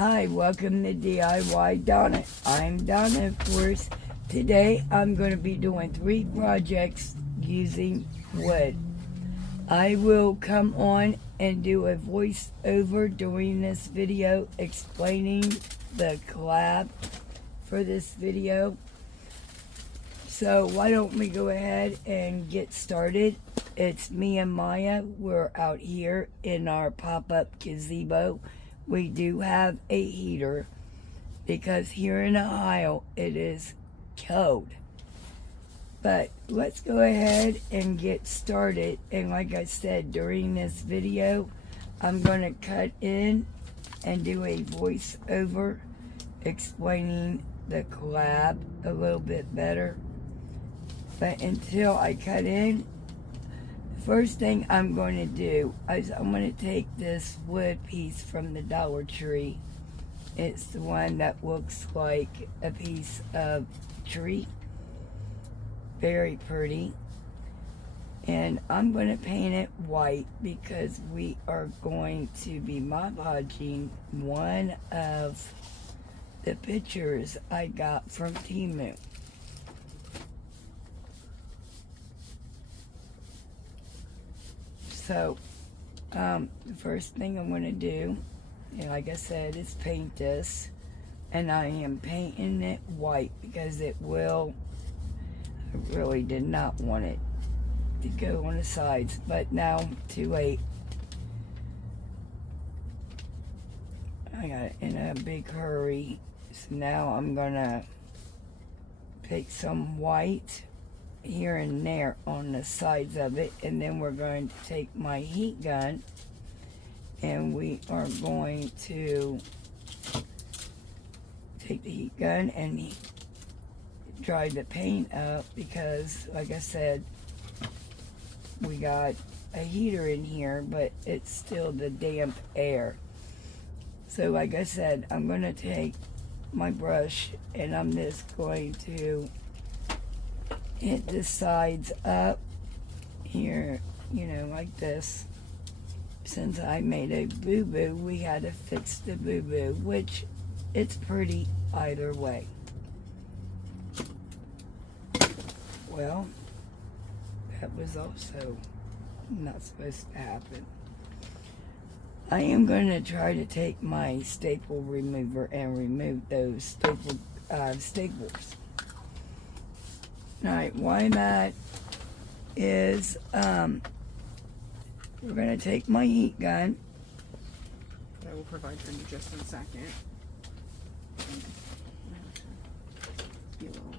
Hi, welcome to DIY Donna. I'm Donna, of course. Today I'm going to be doing 3 projects using wood. I will come on and do a voiceover during this video explaining the collab for this video. So why don't we go ahead and get started. It's me and Maya. We're out here in our pop-up gazebo. We do have a heater because here in Ohio it is cold. But let's go ahead and get started. And like I said, during this video, I'm going to cut in and do a voiceover explaining the collab a little bit better. But until I cut in, first thing I'm going to do is I'm going to take this wood piece from the Dollar Tree. It's the one that looks like a piece of tree. Very pretty. And I'm going to paint it white because we are going to be Mod Podging one of the pictures I got from Temu. So, the first thing I'm going to do, like I said, is paint this. And I am painting it white because it will, I really did not want it to go on the sides. But now, too late. I got it in a big hurry. So now I'm going to pick some white here and there on the sides of it, and then we're going to take my heat gun and we are going to take the heat gun and dry the paint up because, like I said, we got a heater in here, but it's still the damp air. So like I said, I'm going to take my brush and I'm just going to hit the sides up here, you know, like this. Since I made a boo-boo, we had to fix the boo-boo, which it's pretty either way. Well, that was also not supposed to happen. I am going to try to take my staple remover and remove those staples. Alright, why I'm at is, we're going to take my heat gun. I will provide for you just in a second. Be a little.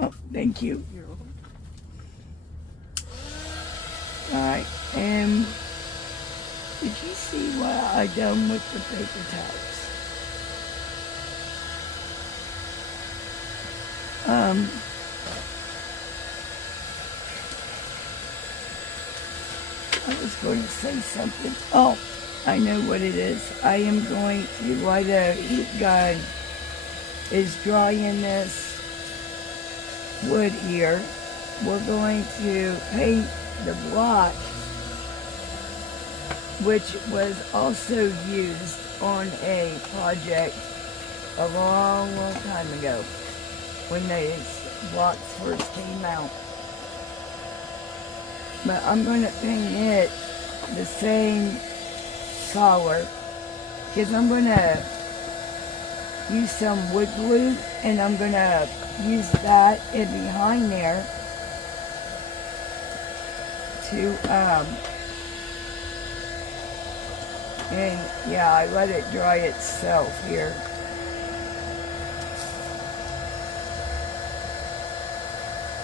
Oh, thank you. You're welcome. Alright, and did you see what I done with the paper towels? I was going to say something. Oh, I know what it is. I am going to, while the heat gun is drying this wood here, we're going to paint the block, which was also used on a project a long time ago when these blocks first came out. But I'm going to paint it the same color because I'm going to use some wood glue and I'm going to use that in behind there to, and yeah, I let it dry itself here.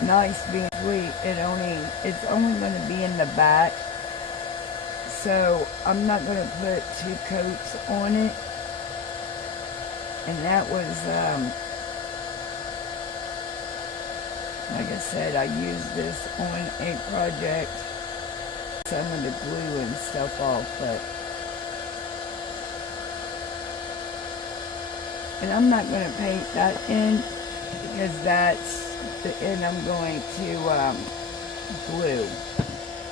Nice being sweet. It's only going to be in the back, so I'm not going to put 2 coats on it. And that was, like I said, I used this on a project. Some of the glue and stuff off, but And I'm not going to paint that end because that's the end I'm going to glue.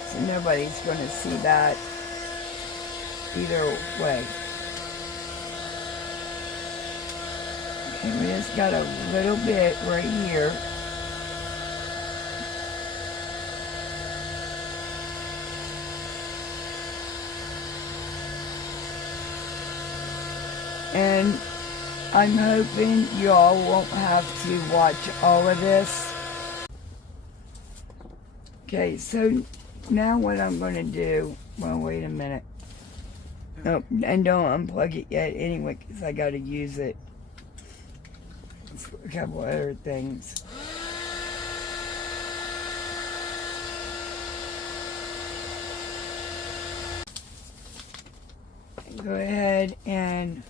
So nobody's going to see that either way. Okay, we just got a little bit right here. And I'm hoping y'all won't have to watch all of this. Okay, so now what I'm going to do, well, wait a minute. Oh, and don't unplug it yet anyway, because I got to use it for a couple other things. Go ahead and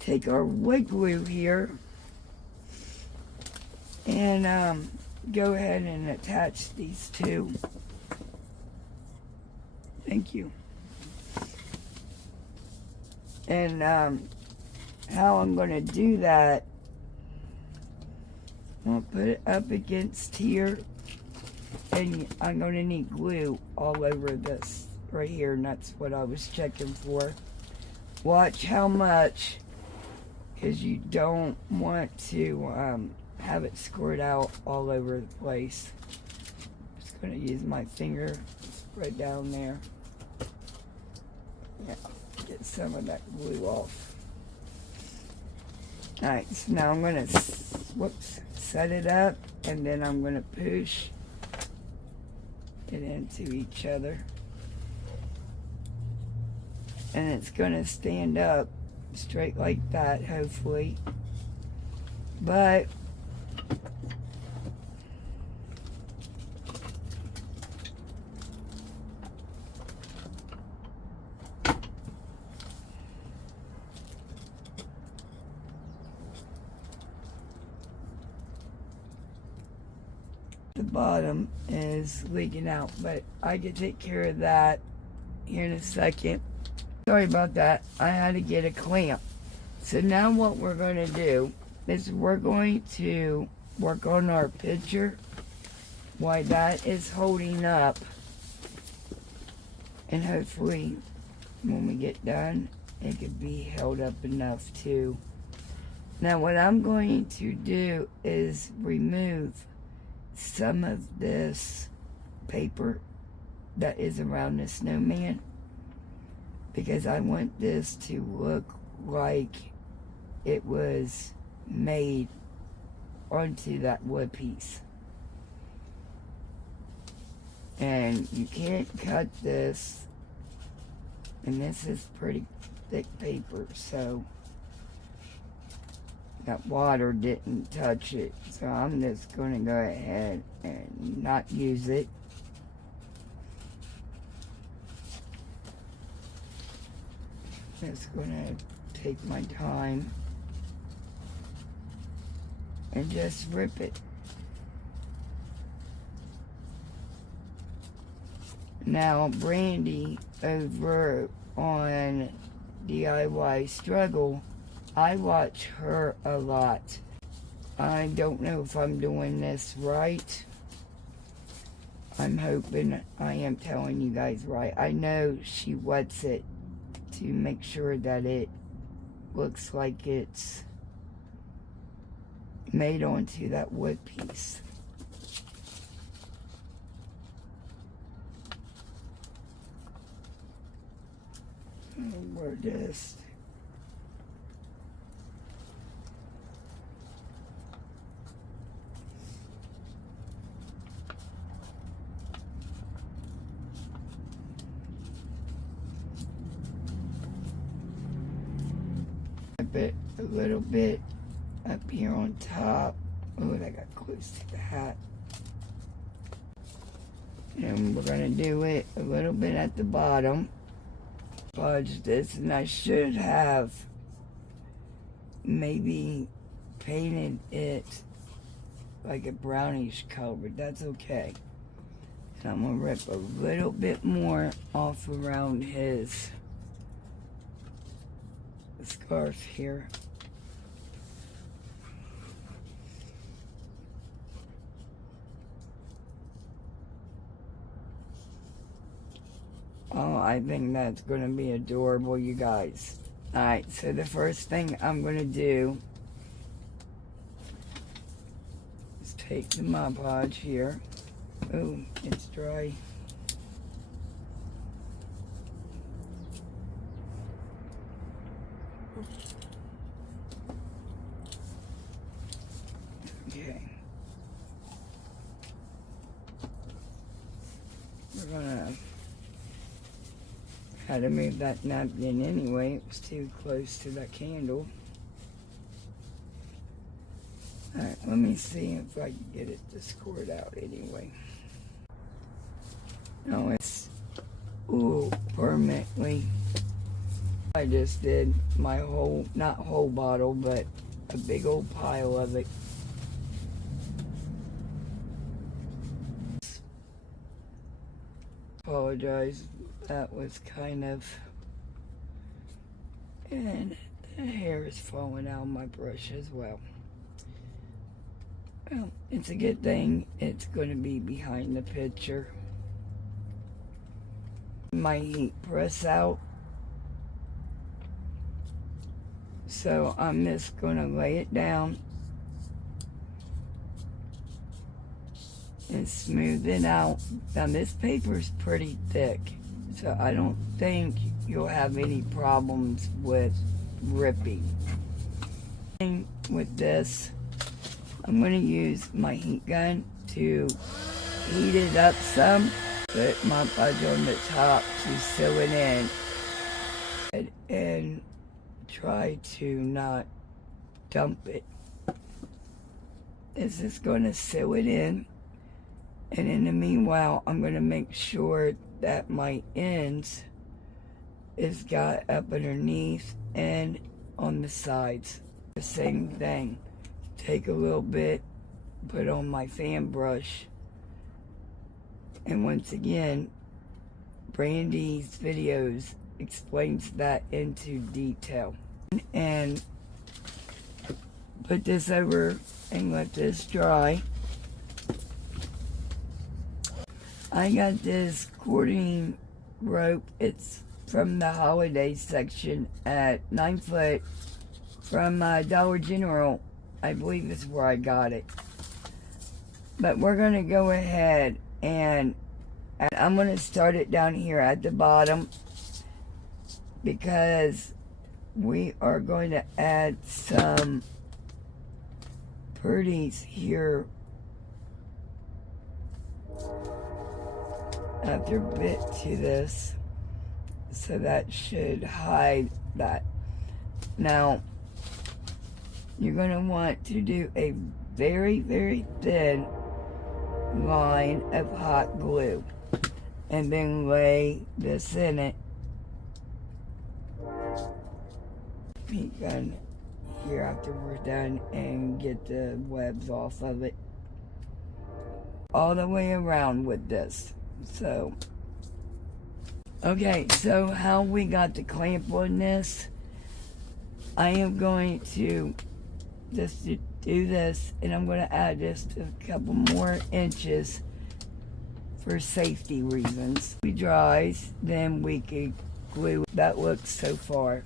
take our wood glue here and go ahead and attach these two. Thank you. And how I'm going to do that, I'll put it up against here, and I'm going to need glue all over this right here, and that's what I was checking for. Watch how much, because you don't want to have it squirt out all over the place. Just going to use my finger right down there. Yeah, get some of that glue off. Alright, so now I'm going to, set it up, and then I'm going to push it into each other. And it's going to stand up straight like that, hopefully. But the bottom is leaking out, but I can take care of that here in a second. Sorry about that. I had to get a clamp. So now what we're going to do is we're going to work on our picture while that is holding up, and hopefully when we get done it could be held up enough too. Now what I'm going to do is remove some of this paper that is around the snowman, because I want this to look like it was made onto that wood piece. And you can't cut this, and this is pretty thick paper, so that water didn't touch it. So I'm just going to go ahead and not use it. Just going to take my time and just rip it. Now Brandy over on DIY Struggle, I watch her a lot. I don't know if I'm doing this right. I'm hoping I am telling you guys right. I know she wets it to make sure that it looks like it's made onto that wood piece. We're just a little bit up here on top. Oh, that got close to the hat. And we're going to do it a little bit at the bottom. Fudge this, and I should have maybe painted it like a brownish color, but that's okay. And I'm going to rip a little bit more off around his scarf here. I think that's going to be adorable, you guys. Alright, so the first thing I'm going to do is take the Mod Podge here. Oh, it's dry. Okay. We're gonna had to move that napkin anyway. It was too close to that candle. Alright, let me see if I can get it to squirt out anyway. No, it's permanently. I just did my whole, not whole bottle, but a big old pile of it. Apologize, that was kind of, and the hair is falling out of my brush as well. Well, it's a good thing it's going to be behind the picture. My heat press out, so I'm just going to lay it down and smooth it out. Now this paper is pretty thick, so I don't think you'll have any problems with ripping. With this, I'm going to use my heat gun to heat it up some. Put my fudge on the top to sew it in and try to not dump it. This is going to sew it in, and in the meanwhile I'm going to make sure that my ends is got up underneath and on the sides. The same thing. Take a little bit, put on my fan brush. And once again, Brandy's videos explains that into detail. And put this over and let this dry. I got this cording rope. It's from the holiday section at 9 foot from Dollar General. I believe is where I got it. But we're going to go ahead and I'm going to start it down here at the bottom, because we are going to add some pretties here after a bit to this, so that should hide that. Now you're going to want to do a very, very thin line of hot glue and then lay this in it. Heat gun here after we're done and get the webs off of it all the way around with this. So okay, so how we got the clamp on this, I am going to just do this, and I'm going to add just a couple more inches for safety reasons. If it dries, then we can glue. That looks so far.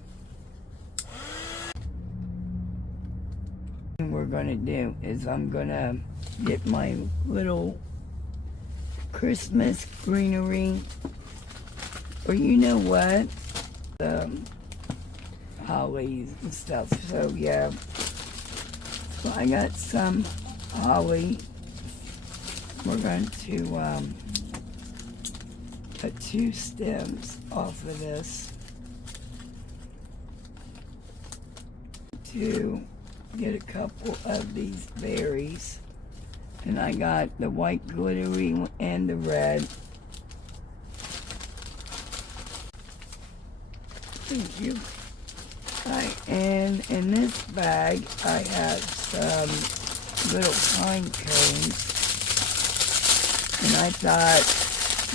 What we're going to do is I'm going to get my little Christmas greenery, or you know what, hollies and stuff. So yeah, so I got some holly. We're going to cut 2 stems off of this to get a couple of these berries. And I got the white glittery and the red. Thank you. And in this bag, I have some little pine cones. And I thought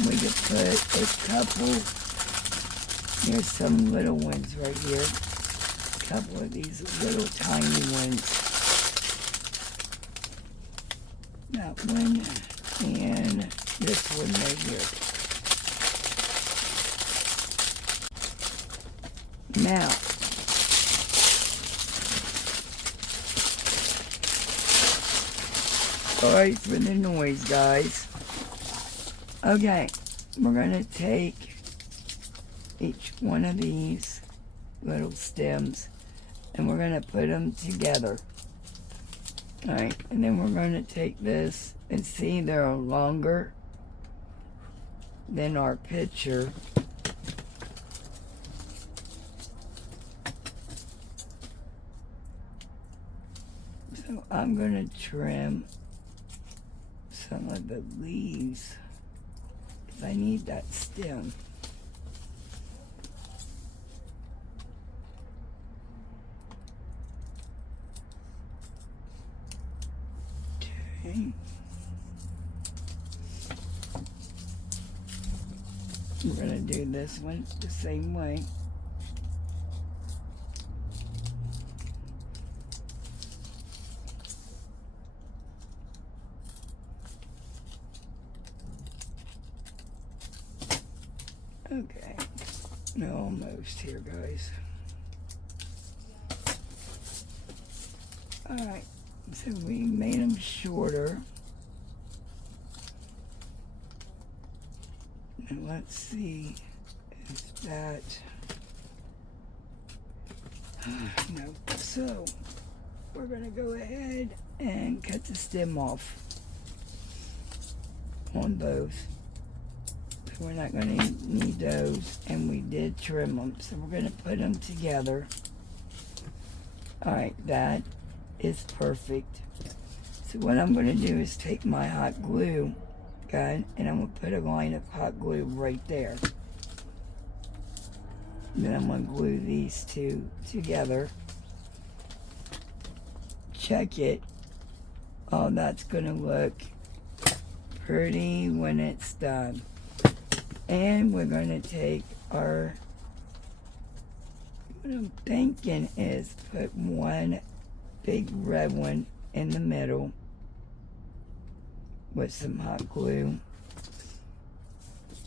we could put a couple, here's some little ones right here. A couple of these little tiny ones. That one and this one right here. Now, sorry for the noise, guys. Okay, we're going to take each one of these little stems and we're going to put them together. Alright, and then we're going to take this and see they're longer than our picture. So I'm going to trim some of the leaves because I need that stem. Okay. We're going to do this one the same way. Okay, no, almost here, guys. Alright, so we made them shorter. And let's see, is that, no, so we're going to go ahead and cut the stem off on both. We're not going to need those, and we did trim them, so we're going to put them together. Alright, that is perfect. So what I'm going to do is take my hot glue gun, and I'm going to put a line of hot glue right there. Then I'm going to glue these two together. Check it. Oh, that's going to look pretty when it's done. And we're going to take our, what I'm thinking is put one big red one in the middle with some hot glue.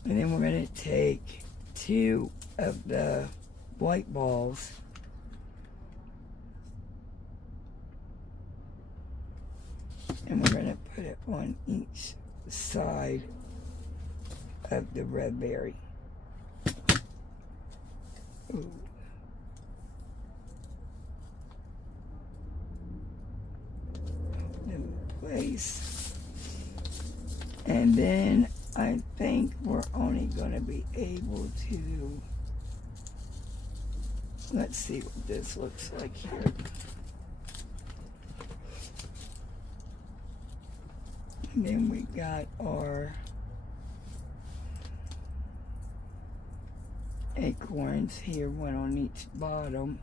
And then we're going to take two of the white balls and we're going to put it on each side of the red berry. Ooh. In place. And then I think we're only going to be able to, let's see what this looks like here. And then we got our acorns here, one on each bottom.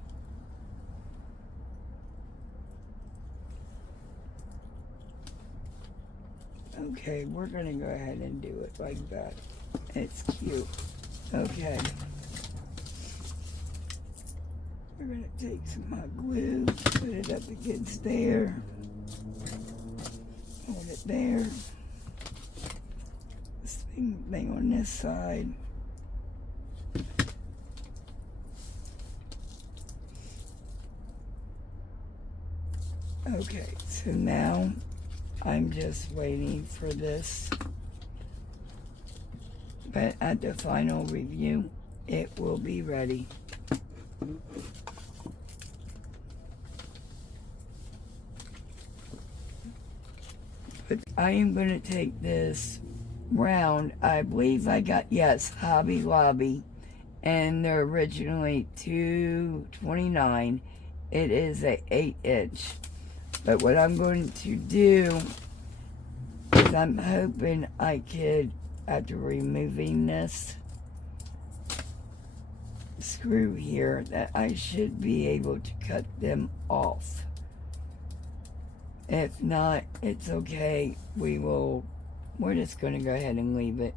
Okay, we're gonna go ahead and do it like that. It's cute. Okay. We're gonna take some hot glue, put it up against there. Hold it there. Same thing on this side. Okay, so now I'm just waiting for this. But at the final review, it will be ready. But I am going to take this round. I believe I got, yes, Hobby Lobby. And they're originally $2.29. It is a 8-inch. But what I'm going to do is I'm hoping I could, after removing this screw here, that I should be able to cut them off. If not, it's okay. We're just going to go ahead and leave it.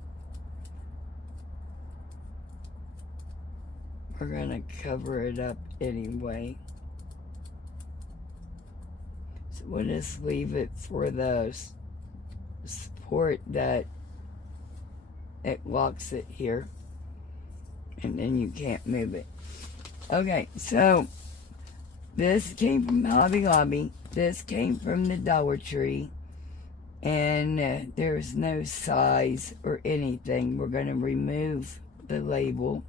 We're going to cover it up anyway. So we'll just leave it for the support that it locks it here. And then you can't move it. Okay, so this came from Hobby Lobby. This came from the Dollar Tree. And there's no size or anything. We're going to remove the label.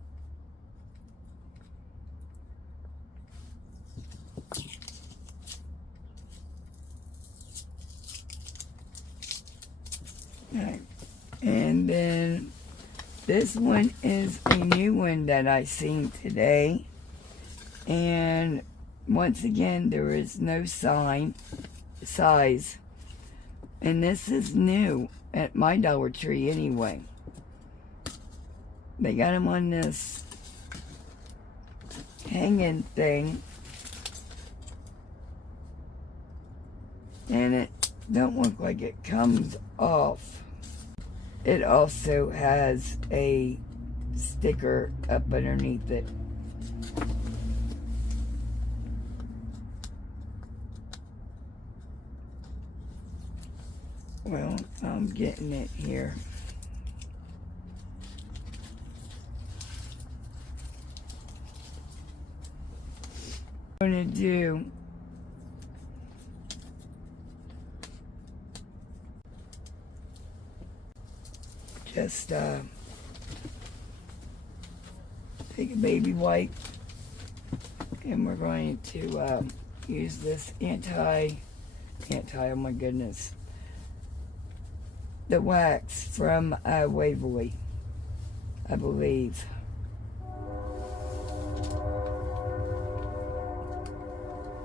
Okay. And then this one is a new one that I seen today. And once again, there is no size. And this is new at my Dollar Tree anyway. They got them on this hanging thing. And it don't look like it comes off. It also has a sticker up underneath it. Well, I'm getting it here. What I'm going to do just take a baby wipe and we're going to use this oh my goodness, the wax from Waverly, I believe.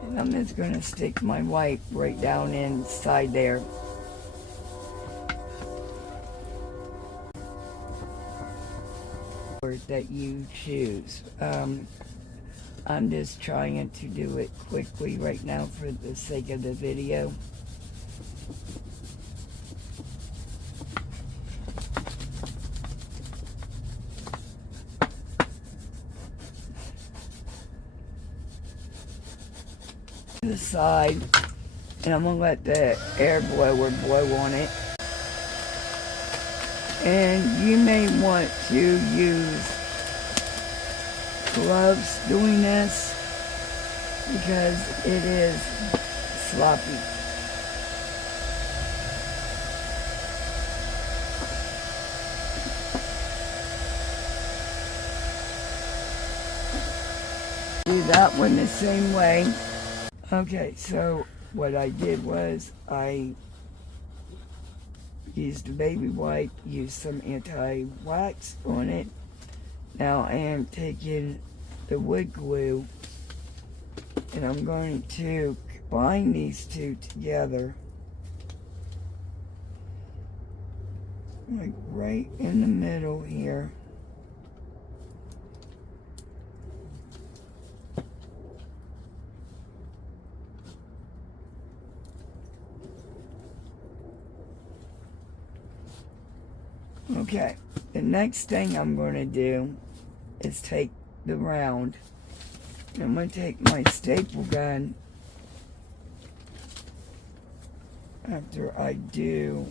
And I'm just going to stick my wipe right down inside there. That you choose. I'm just trying to do it quickly right now for the sake of the video. To the side, and I'm gonna let the air blower blow on it. And you may want to use gloves doing this because it is sloppy. Do that one the same way. Okay, so what I did was I used a baby wipe, used some anti-wax on it. Now I am taking the wood glue and I'm going to combine these two together, like right in the middle here. Okay, the next thing I'm going to do is take the round. And I'm going to take my staple gun. After I do,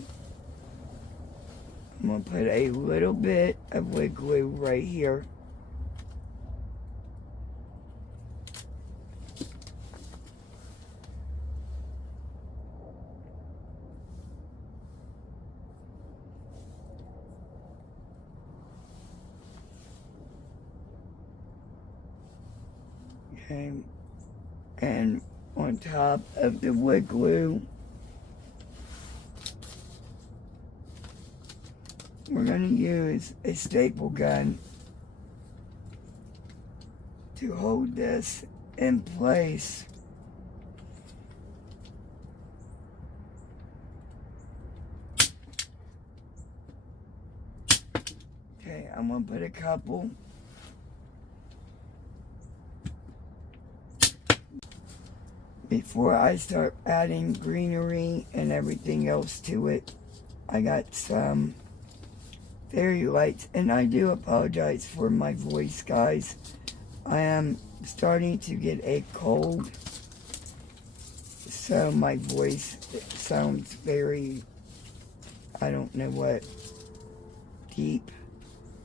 I'm going to put a little bit of wood glue right here. Okay, and on top of the wood glue, we're going to use a staple gun to hold this in place. Okay, I'm going to put a couple. Before I start adding greenery and everything else to it, I got some fairy lights, and I do apologize for my voice, guys. I am starting to get a cold, so my voice sounds very, I don't know what, deep,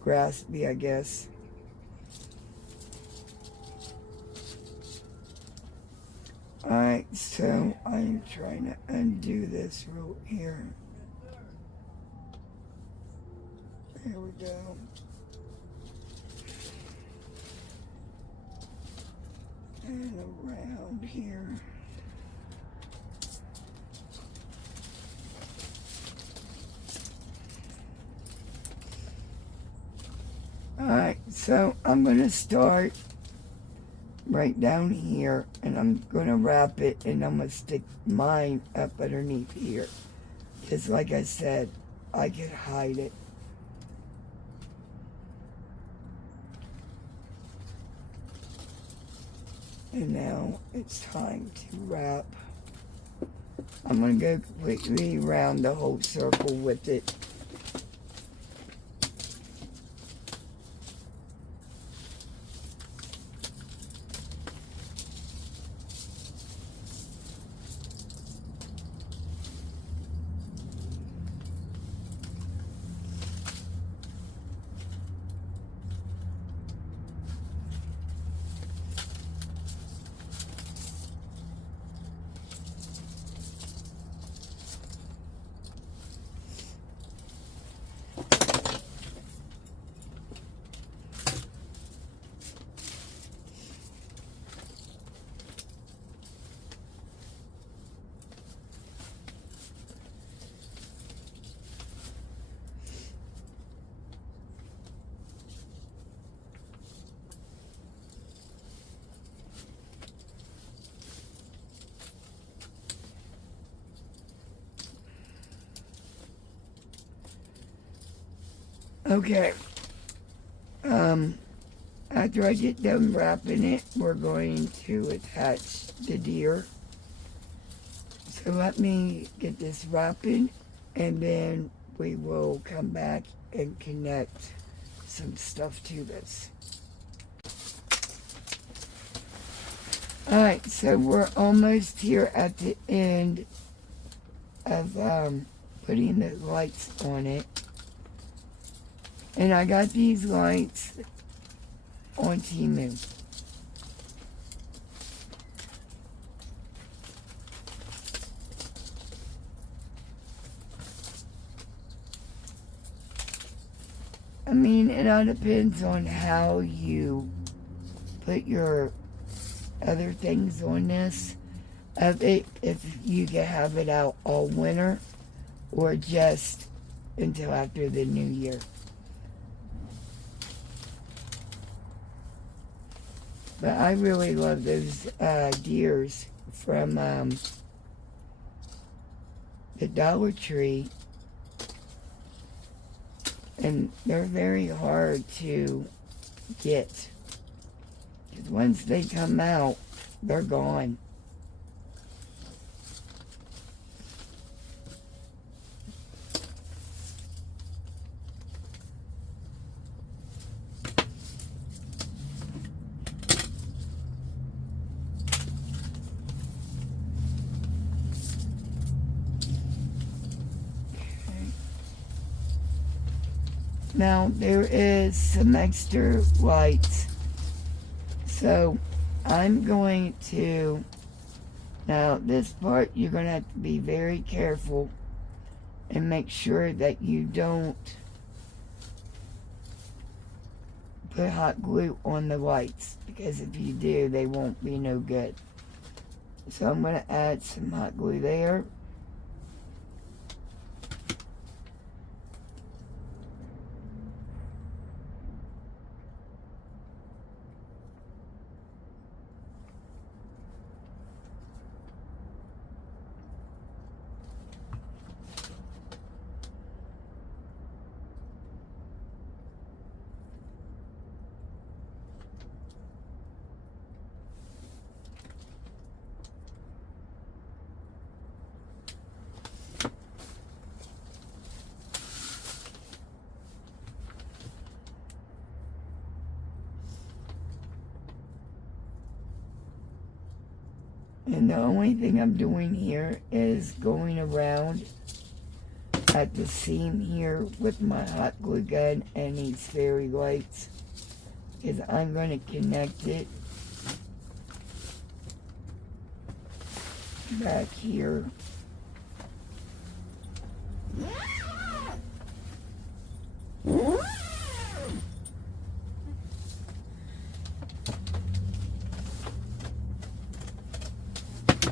raspy, I guess. So I'm trying to undo this real here. There we go. And around here. Alright, so I'm going to start right down here, and I'm going to wrap it, and I'm going to stick mine up underneath here. Just like I said, I could hide it. And now it's time to wrap. I'm going to go completely around the whole circle with it. Okay, after I get done wrapping it, we're going to attach the deer. So let me get this wrapping, and then we will come back and connect some stuff to this. Alright, so we're almost here at the end of putting the lights on it. And I got these lights on Temu. I mean, it all depends on how you put your other things on this. If you can have it out all winter or just until after the new year. But I really love those deers from the Dollar Tree. And they're very hard to get. Because once they come out, they're gone. Now, there is some extra lights, so I'm going to, now this part you're going to have to be very careful and make sure that you don't put hot glue on the lights, because if you do, they won't be no good. So I'm going to add some hot glue there. And the only thing I'm doing here is going around at the seam here with my hot glue gun and these fairy lights, because I'm going to connect it back here.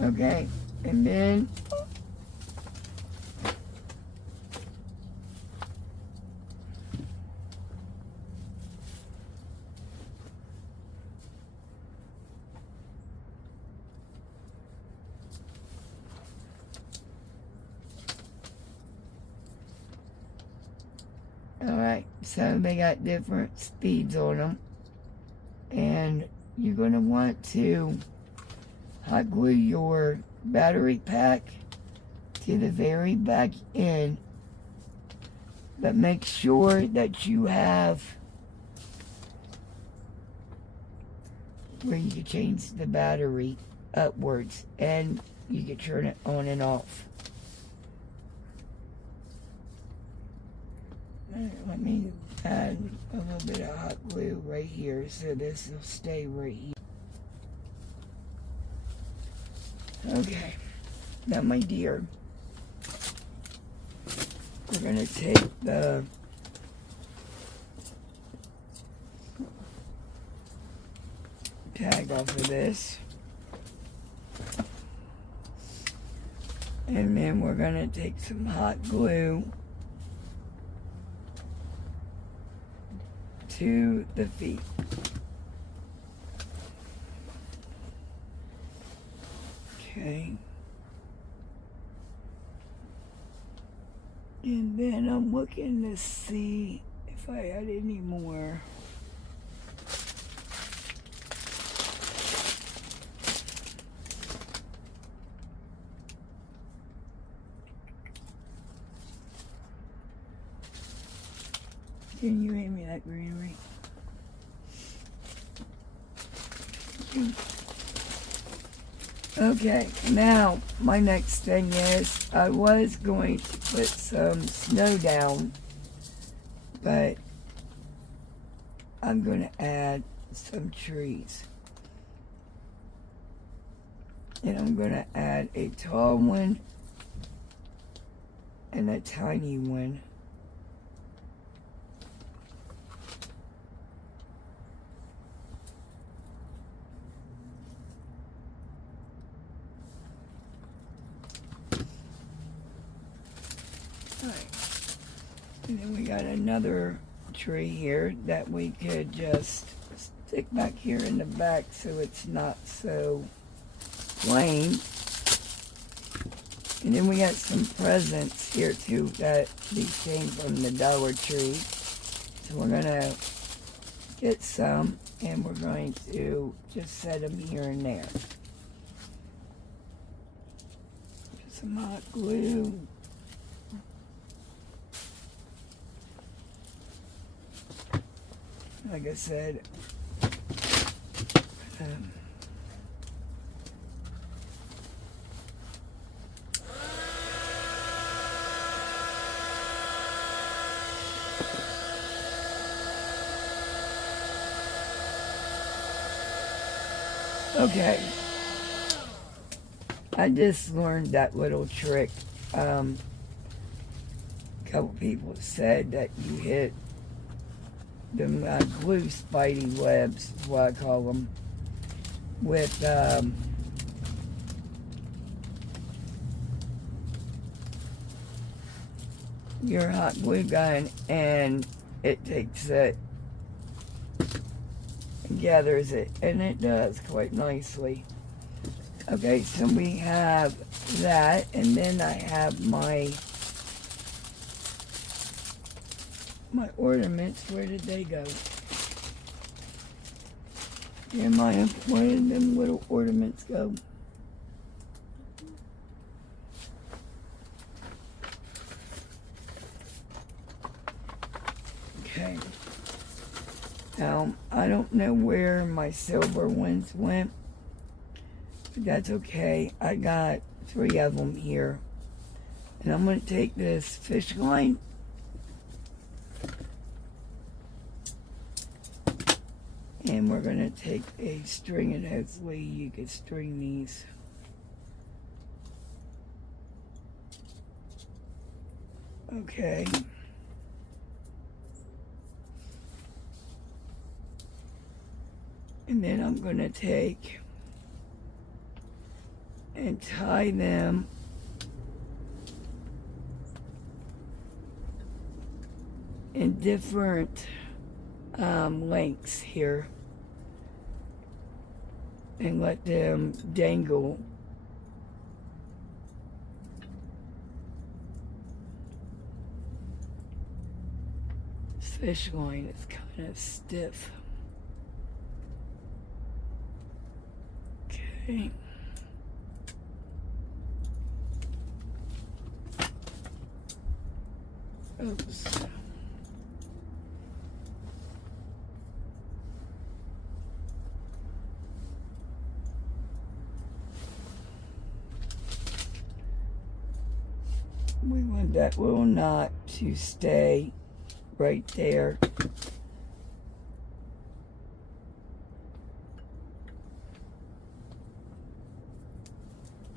Okay, and then alright, so they got different speeds on them, and you're going to want to hot glue your battery pack to the very back end, but make sure that you have where you can change the battery upwards and you can turn it on and off. Let me add a little bit of hot glue right here so this will stay right here. Okay, now my dear, we're going to take the tag off of this, and then we're going to take some hot glue to the feet. Okay. And then I'm looking to see if I had any more. Can you hand me that greenery? Okay, now my next thing is I was going to put some snow down, but I'm going to add some trees. And I'm going to add a tall one and a tiny one. And then we got another tree here that we could just stick back here in the back so it's not so plain. And then we got some presents here too that these came from the Dollar Tree. So we're gonna get some and we're going to just set them here and there. Some hot glue. Like I said, okay, I just learned that little trick. A couple people said that you hit them glue spidey webs, is what I call them, with your hot glue gun, and it takes it and gathers it, and it does quite nicely. Okay, so we have that, and then I have my ornaments. Where did they go? Yeah, where did them little ornaments go? Okay. Now, I don't know where my silver ones went, but that's okay. I got 3 of them here. And I'm going to take this fish line and we're going to take a string, and hopefully you can string these. Okay. And then I'm going to take and tie them in different lengths here and let them dangle. This fish line is kind of stiff. Okay. Oops. We want that little knot to stay right there.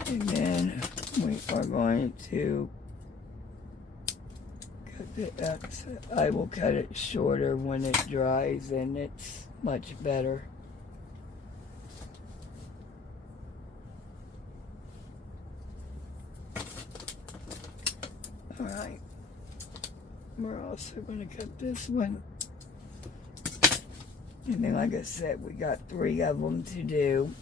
And then we are going to cut the extra. I will cut it shorter when it dries and it's much better. Alright. We're also going to cut this one. And then like I said, we got 3 of them to do.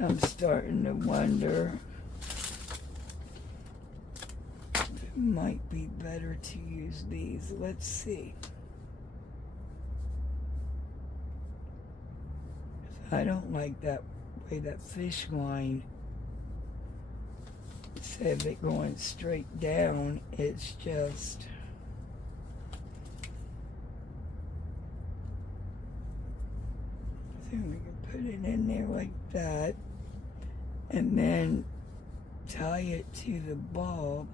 I'm starting to wonder if it might be better to use these. Let's see. I don't like that way that fish line, instead of it going straight down, it's just so we can put it in there like that and then tie it to the bulb.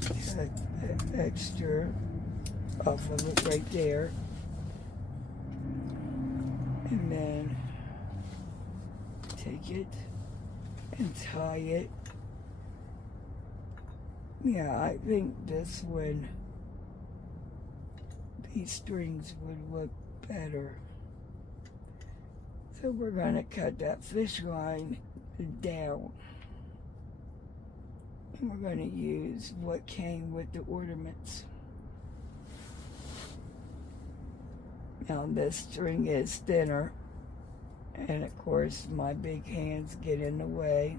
Cut that extra off of it right there. And then take it and tie it. Yeah, I think this one, these strings would look better. So we're going to cut that fish line down. And we're going to use what came with the ornaments. Now this string is thinner. And of course my big hands get in the way.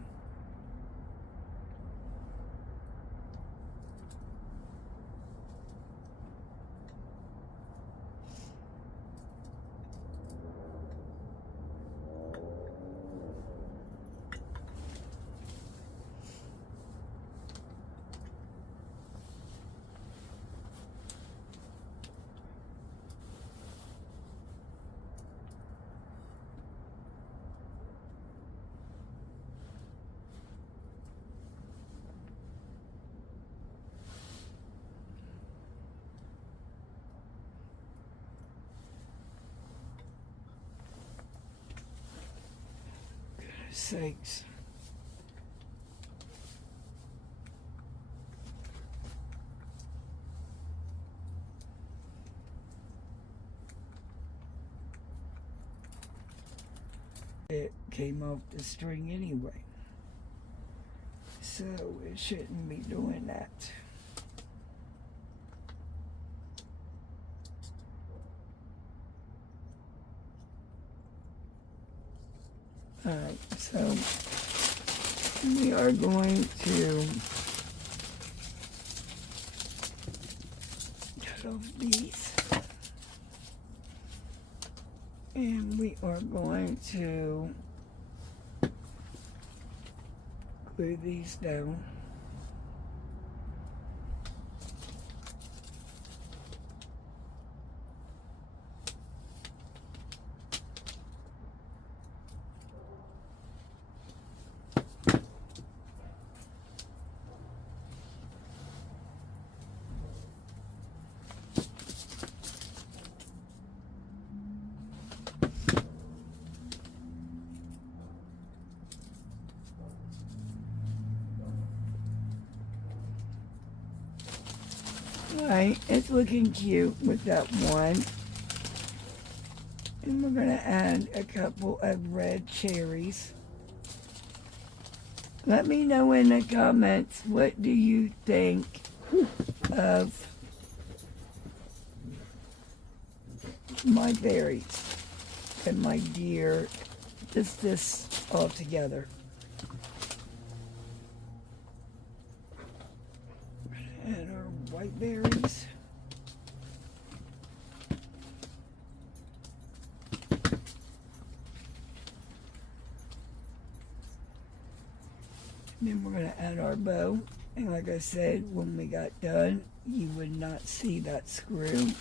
Sakes. It came off the string anyway, so it shouldn't be doing that. Alright, so we are going to cut off these. And we are going to glue these down. Alright, it's looking cute with that one. And we're going to add a couple of red cherries. Let me know in the comments, what do you think of my berries and my deer, just this all together. We're going to add our white berries. Then we're going to add our bow. And like I said, when we got done, you would not see that screw.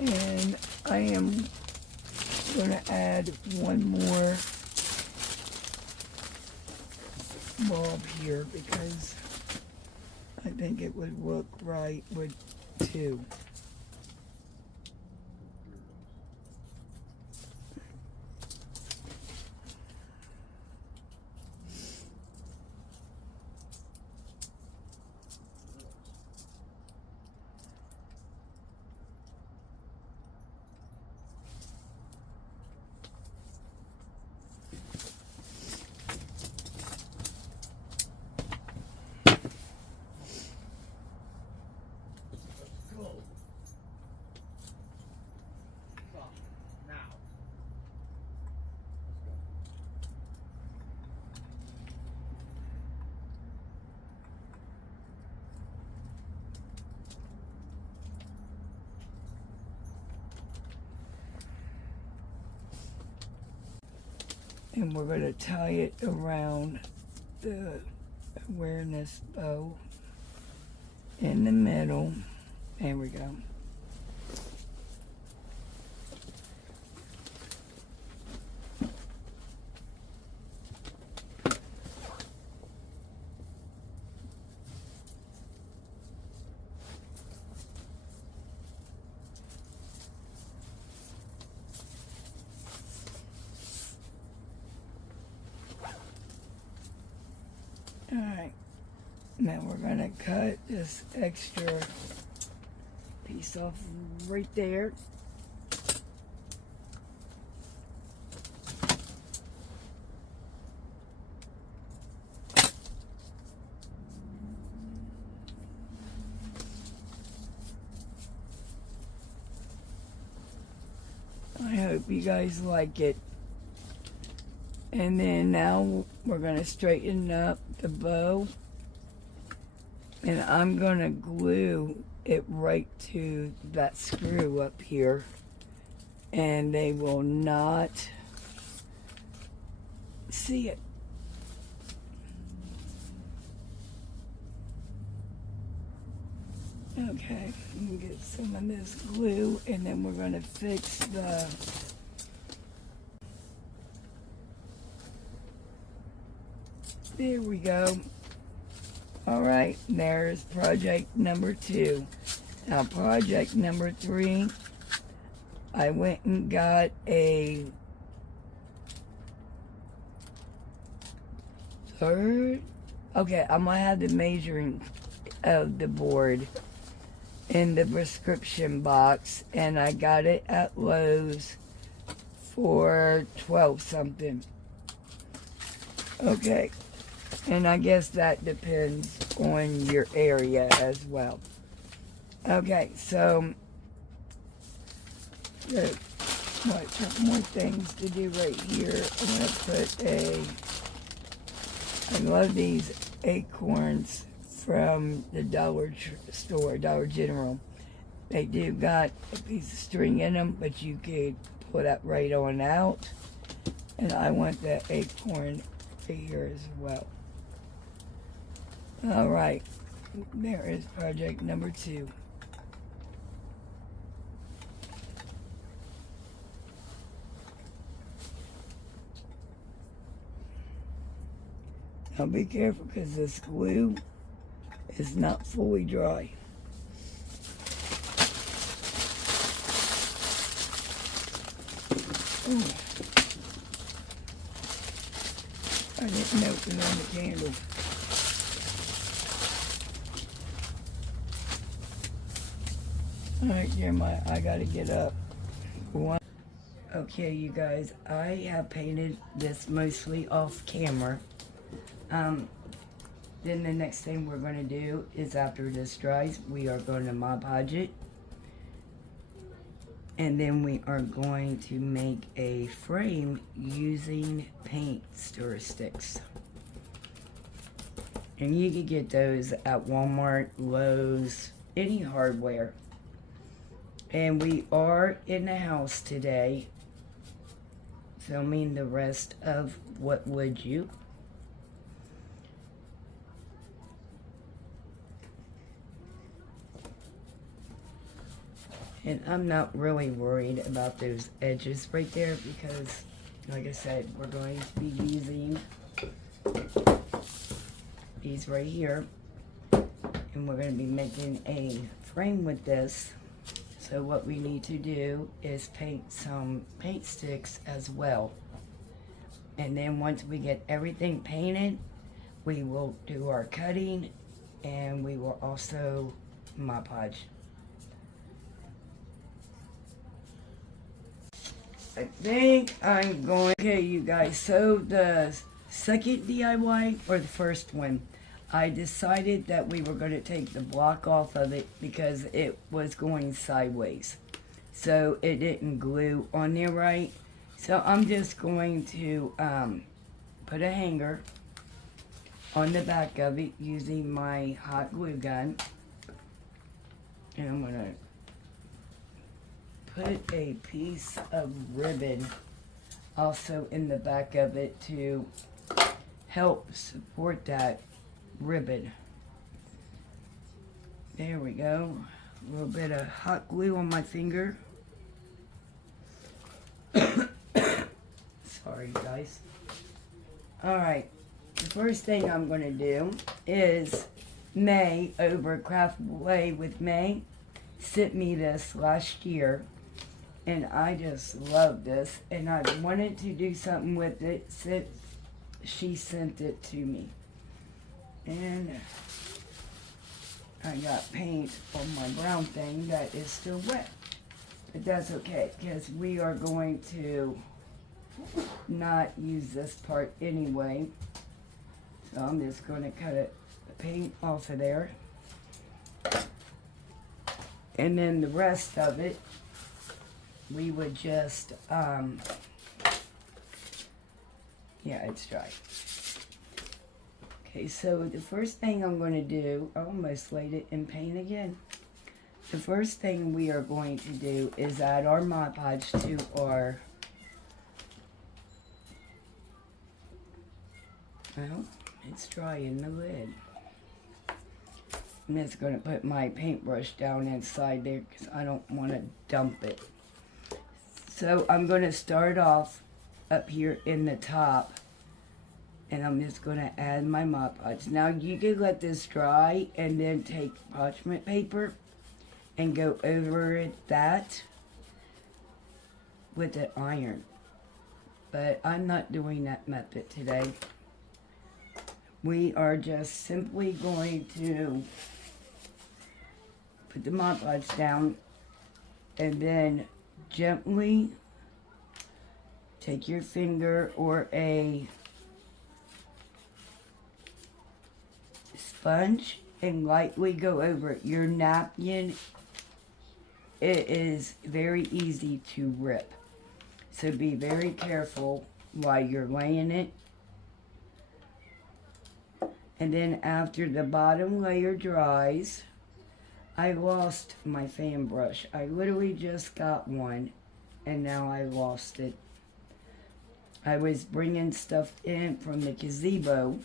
And I am going to add one more bulb here because I think it would look right with two. And we're going to tie it around the awareness bow in the middle. There we go. Alright, now we're going to cut this extra piece off right there. I hope you guys like it. And then now we're going to straighten up the bow. And I'm going to glue it right to that screw up here. And they will not see it. Okay, let me get some of this glue and then we're going to fix the there we go. Alright, there's project number 2. Now project number 3, I went and got a third. Okay, I'm gonna have the measuring of the board in the prescription box, and I got it at Lowe's for 12 something. Okay, and I guess that depends on your area as well. Okay, so couple more things to do right here. I'm gonna put I love these acorns from the dollar store, Dollar General. They do got a piece of string in them, but you could pull that right on out. And I want the acorn right here as well. All right, there is project number 2. Now be careful because this glue is not fully dry. Ooh. I didn't open on the candle. Alright, Jeremiah, I gotta get up. Okay, you guys, I have painted this mostly off camera. Then the next thing we're going to do is after this dries, we are going to Mod Podge it. And then we are going to make a frame using paint stir sticks. And you can get those at Walmart, Lowe's, any hardware. And we are in the house today filming the rest of What Would You? And I'm not really worried about those edges right there because, like I said, we're going to be using these right here. And we're going to be making a frame with this. So what we need to do is paint some paint sticks as well. And then once we get everything painted, we will do our cutting and we will also Mod Podge. I think I'm going... Okay, you guys, so the second DIY, or the first one, I decided that we were going to take the block off of it because it was going sideways. So it didn't glue on there right. So I'm just going to put a hanger on the back of it using my hot glue gun. And I'm going to put a piece of ribbon also in the back of it to help support that ribbon. There we go. A little bit of hot glue on my finger. Sorry, guys. Alright, the first thing I'm going to do is May over Craft Away with May sent me this last year. And I just love this. And I wanted to do something with it since she sent it to me. And I got paint on my brown thing that is still wet. But that's okay, because we are going to not use this part anyway. So I'm just going to cut the paint off of there. And then the rest of it, we would just, yeah, it's dry. Okay, so the first thing I'm going to do, I almost laid it in paint again. The first thing we are going to do is add our Mod Podge to our, well, it's dry in the lid. I'm just going to put my paintbrush down inside there because I don't want to dump it. So I'm going to start off up here in the top, and I'm just going to add my Mod Podge. Now you can let this dry and then take parchment paper and go over that with the iron. But I'm not doing that method today. We are just simply going to put the Mod Podge down and then gently take your finger or a sponge and lightly go over it. Your napkin, it is very easy to rip. So be very careful while you're laying it. And then after the bottom layer dries, I lost my fan brush. I literally just got one and now I lost it. I was bringing stuff in from the gazebo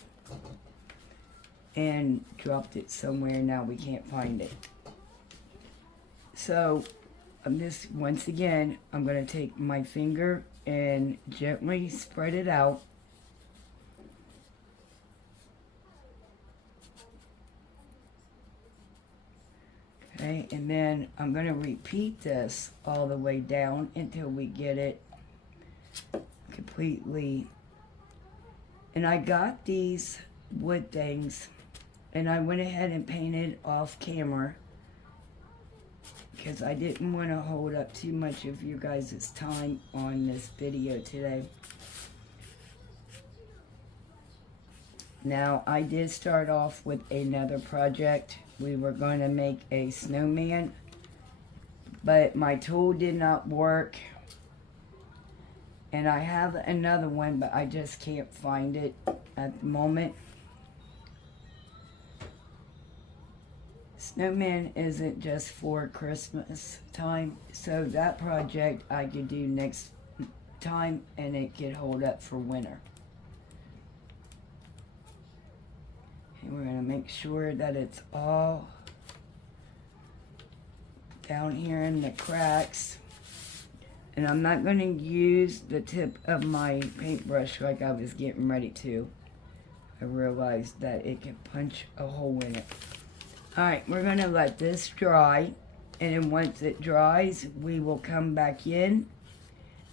and dropped it somewhere. Now we can't find it. So I'm just, once again, I'm going to take my finger and gently spread it out. Okay, and then I'm going to repeat this all the way down until we get it completely. And I got these wood things and I went ahead and painted off camera because I didn't want to hold up too much of you guys' time on this video today. Now, I did start off with another project. We were going to make a snowman, but my tool did not work. And I have another one, but I just can't find it at the moment. Snowman isn't just for Christmas time, so that project I could do next time and it could hold up for winter. And we're going to make sure that it's all down here in the cracks. And I'm not going to use the tip of my paintbrush like I was getting ready to. I realized that it can punch a hole in it. Alright, we're going to let this dry. And then once it dries, we will come back in.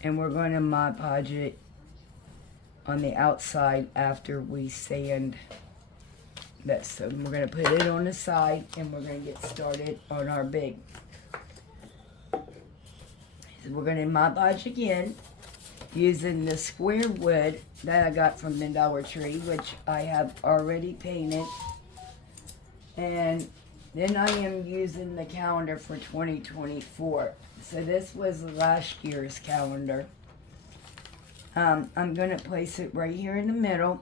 And we're going to Mod Podge it on the outside after we sand this. So we're going to put it on the side and we're going to get started on our big. So we're going to Mod Podge again using the square wood that I got from the Dollar Tree, which I have already painted. And then I am using the calendar for 2024. So this was last year's calendar. I'm going to place it right here in the middle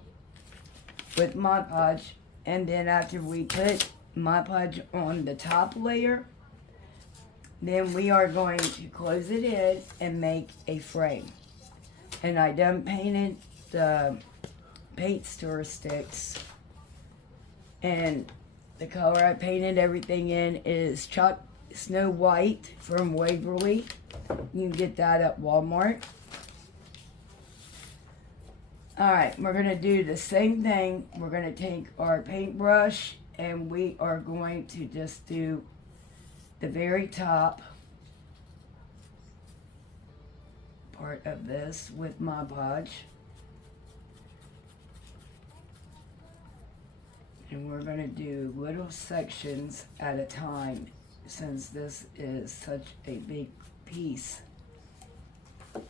with Mod Podge. And then after we put Mod Podge on the top layer, then we are going to close it in and make a frame. And I done painted the paint stir sticks. And the color I painted everything in is Chalk Snow White from Waverly. You can get that at Walmart. Alright, we're going to do the same thing. We're going to take our paintbrush and we are going to just do the very top part of this with Mod Podge. And we're going to do little sections at a time since this is such a big piece.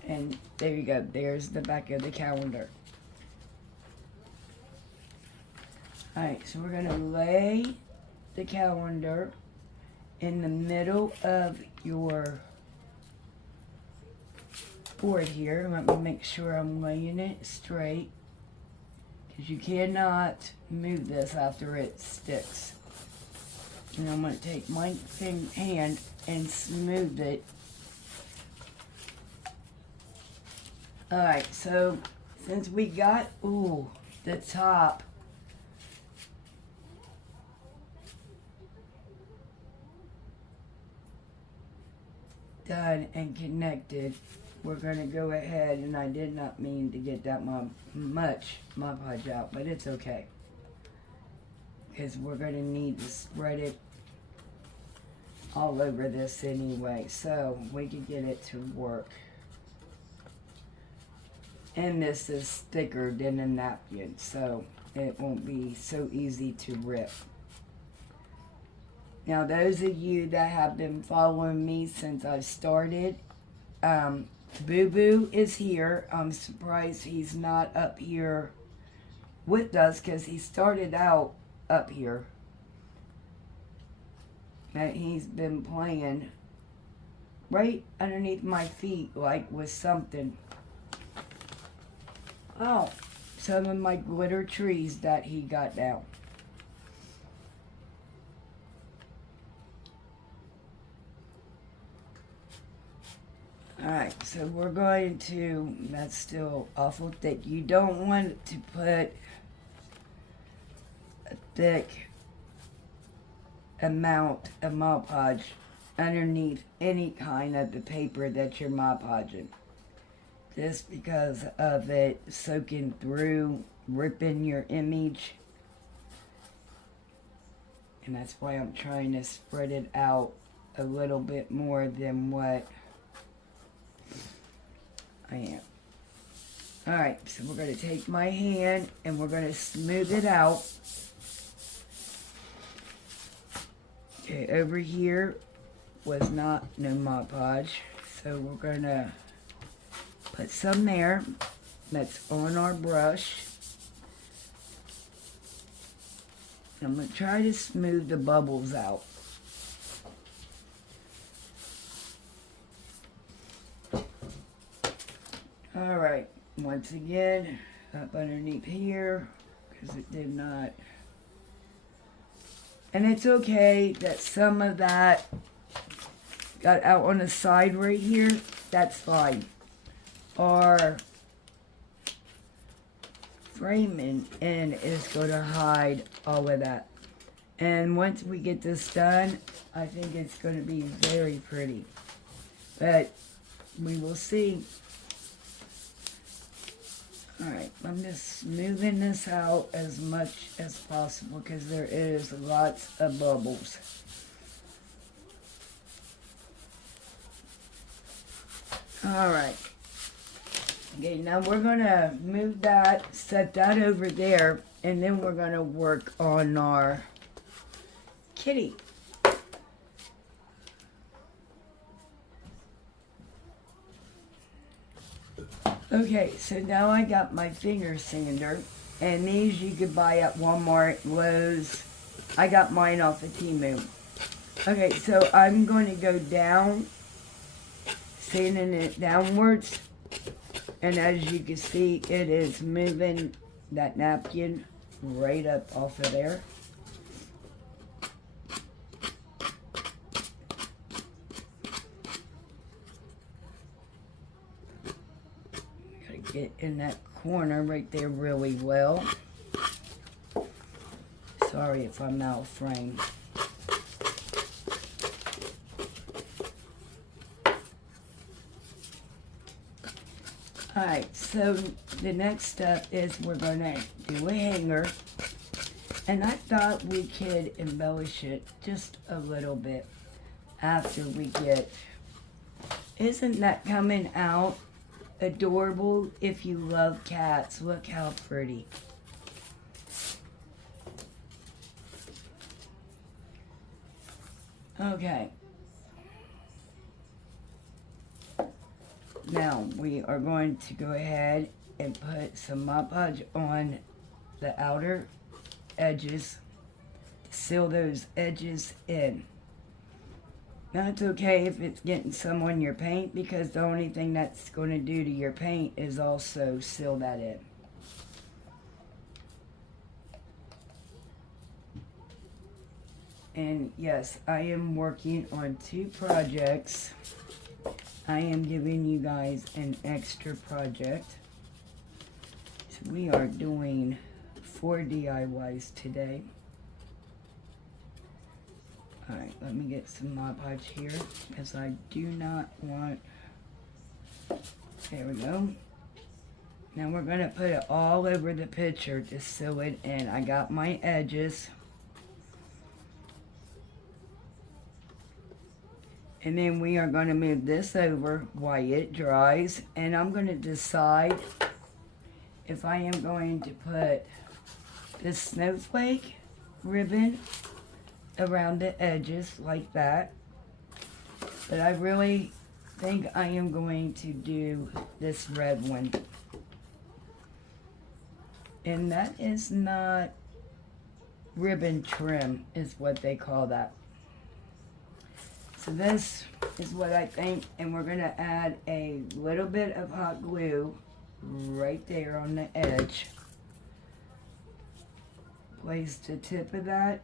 And there you go, there's the back of the calendar. Alright, so we're going to lay the calendar in the middle of your board here. Let me make sure I'm laying it straight, because you cannot move this after it sticks. And I'm going to take my hand and smooth it. Alright, so since we got, the top done and connected, we're going to go ahead, and I did not mean to get that much Mod Podge out, but it's okay, because we're going to need to spread it all over this anyway, so we can get it to work. And this is thicker than a napkin, so it won't be so easy to rip. Now, those of you that have been following me since I started, Boo Boo is here. I'm surprised he's not up here with us, because he started out up here. And he's been playing right underneath my feet, like with something. Oh, some of my glitter trees that he got down. Alright, so we're going to, that's still awful thick. You don't want to put a thick amount of Mod Podge underneath any kind of the paper that you're Mod Podging. Just because of it soaking through, ripping your image. And that's why I'm trying to spread it out a little bit more than what I am. Alright, so we're going to take my hand and we're going to smooth it out. Okay, over here was not no Mod Podge. So we're gonna put some there. That's on our brush. I'm gonna try to smooth the bubbles out. Alright, once again, up underneath here, because it did not. And it's okay that some of that got out on the side right here. That's fine. Our framing in is going to hide all of that. And once we get this done, I think it's going to be very pretty. But we will see. Alright, I'm just smoothing this out as much as possible because there is lots of bubbles. Alright. Okay, now we're going to move that, set that over there, and then we're going to work on our kitty. Okay, so now I got my finger sander, and these you could buy at Walmart, Lowe's. I got mine off of Temu. Okay, so I'm going to go down, sanding it downwards, and as you can see, it is moving that napkin right up off of there. Get in that corner right there really well. Sorry if I'm out of frame. Alright, so the next step is we're going to do a hanger. And I thought we could embellish it just a little bit after we get... Isn't that coming out adorable? If you love cats, look how pretty. Okay. Now we are going to go ahead and put some Mod Podge on the outer edges to seal those edges in. Now it's okay if it's getting some on your paint, because the only thing that's going to do to your paint is also seal that in. And yes, I am working on 2 projects. I am giving you guys an extra project. So we are doing 4 DIYs today. Alright, let me get some Mod Podge here, because I do not want... There we go. Now we're going to put it all over the picture to seal it in. I got my edges. And then we are going to move this over while it dries. And I'm going to decide if I am going to put this snowflake ribbon around the edges like that. But I really think I am going to do this red one. And that is not ribbon trim, is what they call that. So this is what I think, and we're going to add a little bit of hot glue right there on the edge. Place the tip of that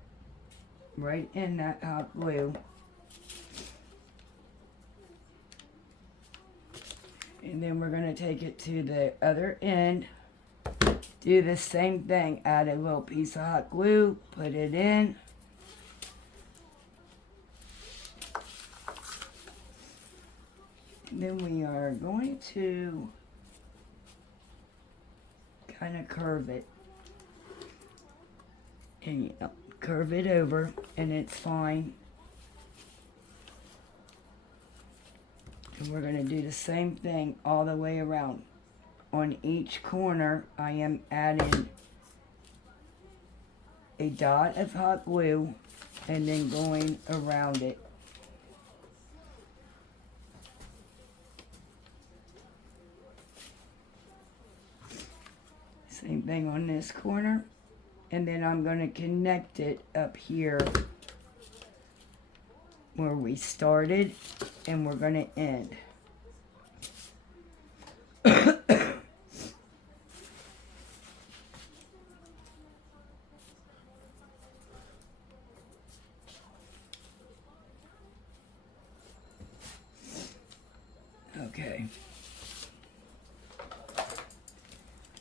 right in that hot glue. And then we're going to take it to the other end. Do the same thing. Add a little piece of hot glue. Put it in. And then we are going to kind of curve it. And you know, curve it over, and it's fine. And we're going to do the same thing all the way around. On each corner, I am adding a dot of hot glue and then going around it. Same thing on this corner. And then I'm going to connect it up here where we started, and we're going to end. Okay.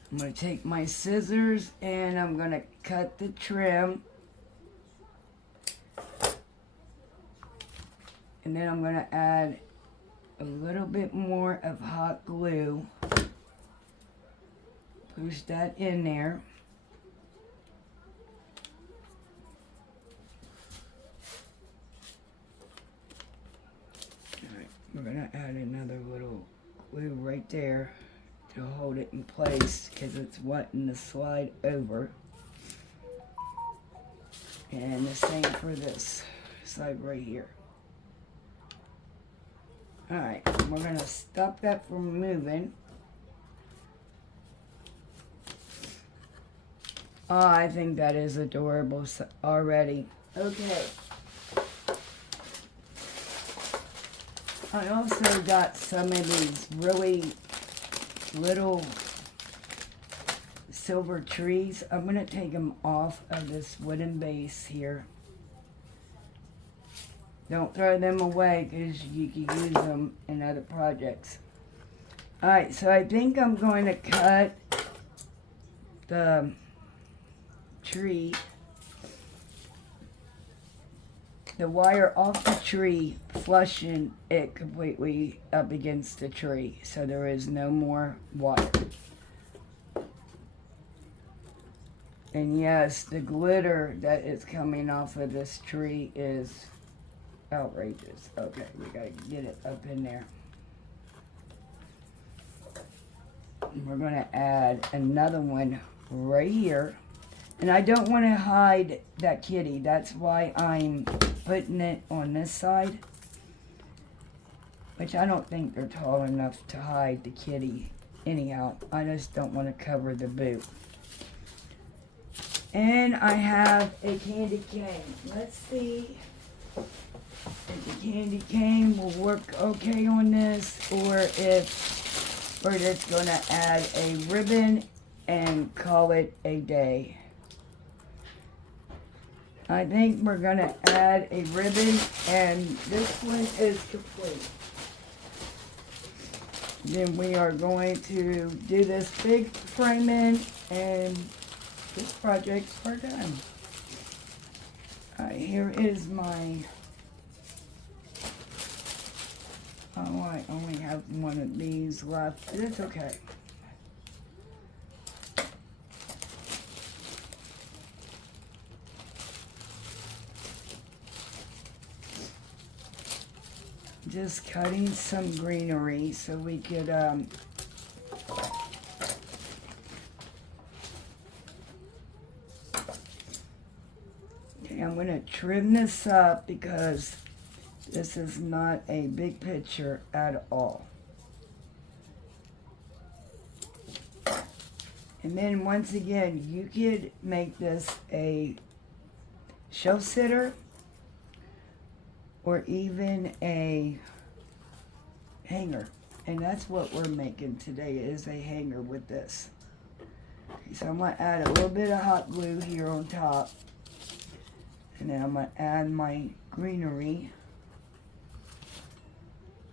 I'm going to take my scissors and I'm going to cut the trim. And then I'm going to add a little bit more of hot glue. Push that in there. Alright, we're going to add another little glue right there to hold it in place because it's wanting to slide over. And the same for this side right here. Alright, we're going to stop that from moving. Oh, I think that is adorable already. Okay. I also got some of these really little silver trees. I'm going to take them off of this wooden base here. Don't throw them away because you can use them in other projects. Alright, so I think I'm going to cut the tree, the wire off the tree, flushing it completely up against the tree so there is no more wire. And yes, the glitter that is coming off of this tree is outrageous. Okay, we gotta get it up in there. And we're gonna add another one right here. And I don't want to hide that kitty. That's why I'm putting it on this side. Which I don't think they're tall enough to hide the kitty anyhow. I just don't want to cover the boot. And I have a candy cane. Let's see if the candy cane will work okay on this, or if we're just going to add a ribbon and call it a day. I think we're going to add a ribbon, and this one is complete. Then we are going to do this big framing, and this project's are done. Alright, here is my... Oh, I only have one of these left, but it's okay. Just cutting some greenery so we could okay, I'm going to trim this up because this is not a big picture at all. And then once again, you could make this a shelf sitter, or even a hanger. And that's what we're making today, is a hanger with this. Okay, so I'm going to add a little bit of hot glue here on top. And then I'm going to add my greenery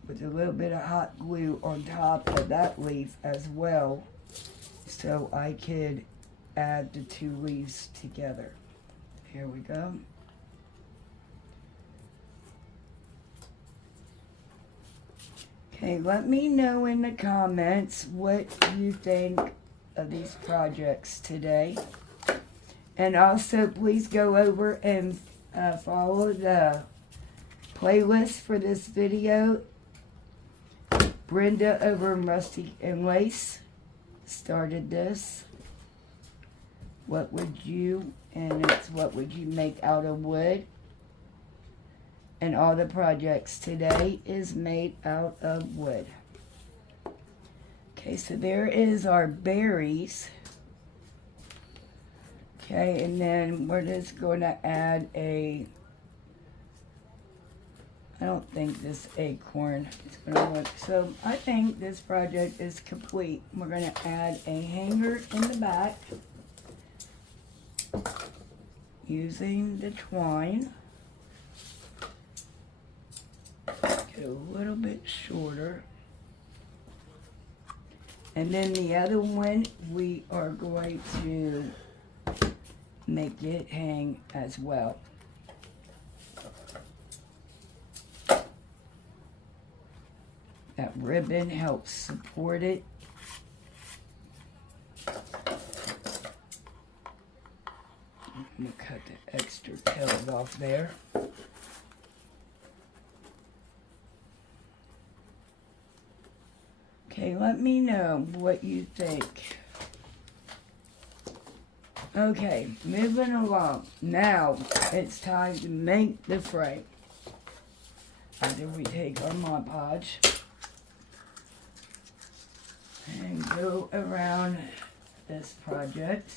with a little bit of hot glue on top of that leaf as well, so I could add the two leaves together. Here we go. Okay, let me know in the comments what you think of these projects today. And also, please go over and follow the playlist for this video. Brenda over in Rusty and Lace started this. What would you, and it's what would you make out of wood? And all the projects today is made out of wood. Okay, so there is our berries. Okay, and then we're just going to add a, I don't think this acorn is going to look, so I think this project is complete. We're going to add a hanger in the back using the twine. Get a little bit shorter. And then the other one, we are going to make it hang as well. That ribbon helps support it. I'm gonna cut the extra tails off there. Okay, let me know what you think. Okay, moving along. Now, it's time to make the frame. After we take our Mod Podge and go around this project.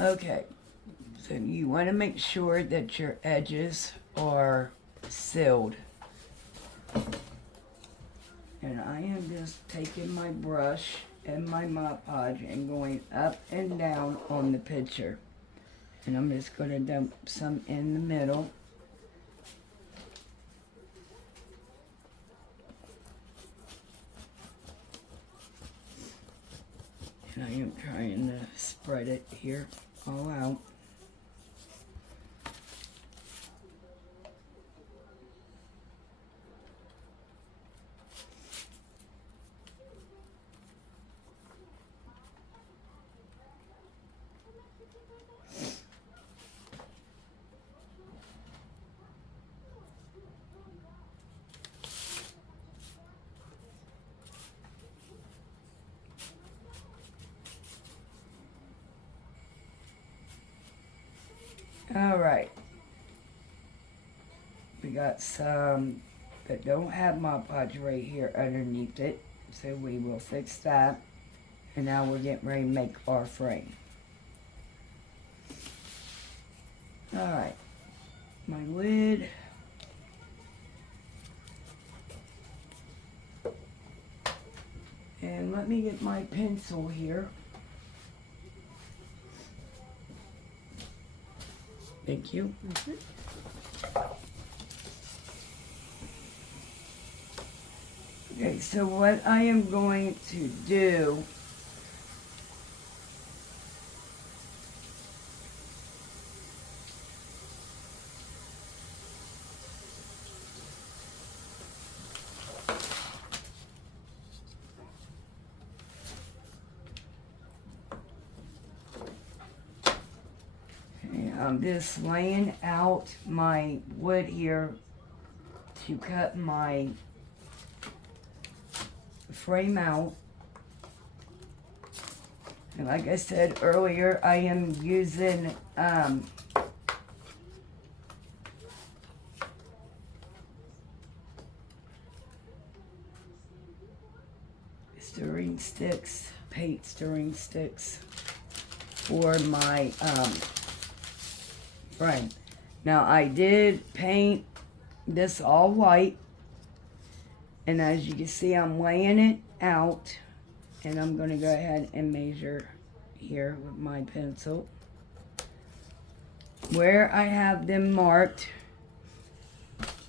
Okay, so you want to make sure that your edges are sealed. And I am just taking my brush and my Mod Podge and going up and down on the picture. And I'm just going to dump some in the middle. And I am trying to spread it here all out. All right. We got some that don't have Mod Podge right here underneath it, so we will fix that. And now we're getting ready to make our frame. All right, my lid. And let me get my pencil here. Thank you. Okay, so what I am going to do I'm just laying out my wood here to cut my frame out. And like I said earlier, I am using stirring sticks, paint stirring sticks for my frame. Now I did paint this all white, and as you can see, I'm laying it out, and I'm going to go ahead and measure here with my pencil where I have them marked.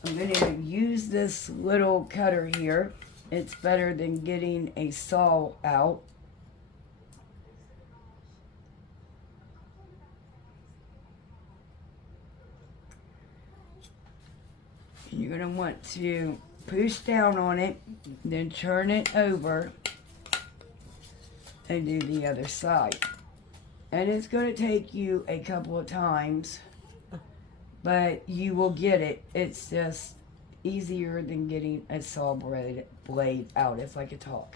I'm going to use this little cutter here. It's better than getting a saw out. You're going to want to push down on it, then turn it over and do the other side. And it's going to take you a couple of times, but you will get it. It's just easier than getting a saw blade out, if I could talk.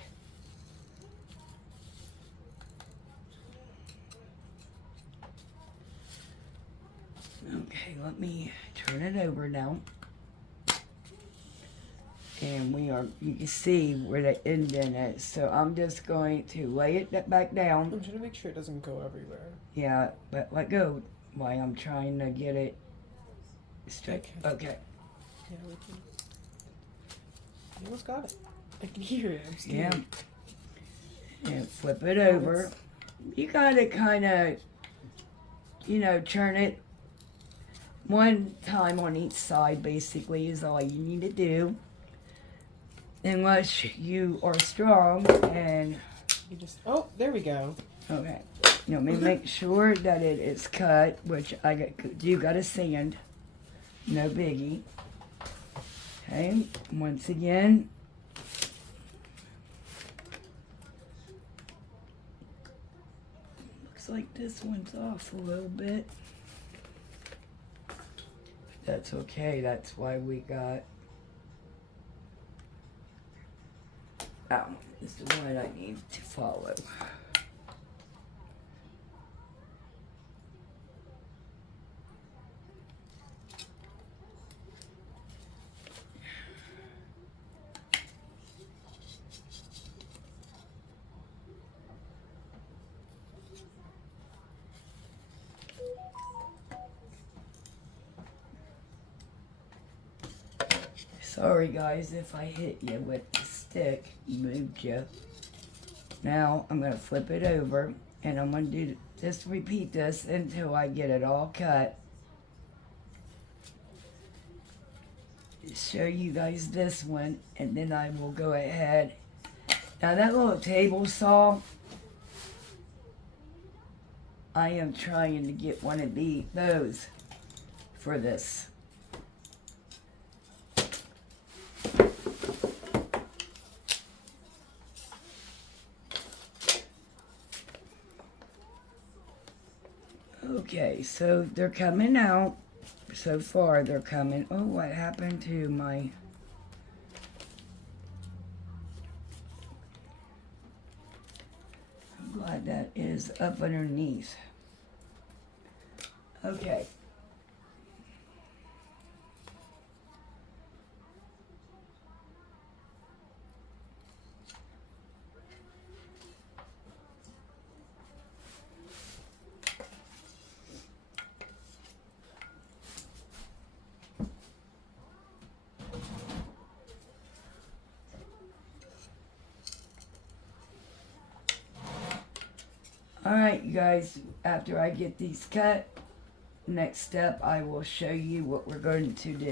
Okay, let me turn it over now. And you can see where the indent is. So I'm just going to lay it back down. I'm trying to make sure it doesn't go everywhere. Yeah, but let go while I'm trying to get it straight. Okay. Yeah, we can. You almost got it. I can hear it. I'm Yeah. scared. And flip it over. You gotta kind of, turn it one time on each side, basically, is all you need to do. Unless you are strong and... You just... Oh, there we go. Okay. Let me make sure that it is cut, which you got to sand. No biggie. Okay. Once again. Looks like this one's off a little bit. That's okay. That's why we got... That one is the one I need to follow. Sorry guys if I hit you with the stick, moved you. Now I'm going to flip it over and I'm going to just repeat this until I get it all cut. Show you guys this one and then I will go ahead. Now that little table saw, I am trying to get one of those for this. Okay, so they're coming out. So far, they're coming. Oh, what happened to my... I'm glad that is up underneath. Okay. Alright, you guys, after I get these cut, next step I will show you what we're going to do.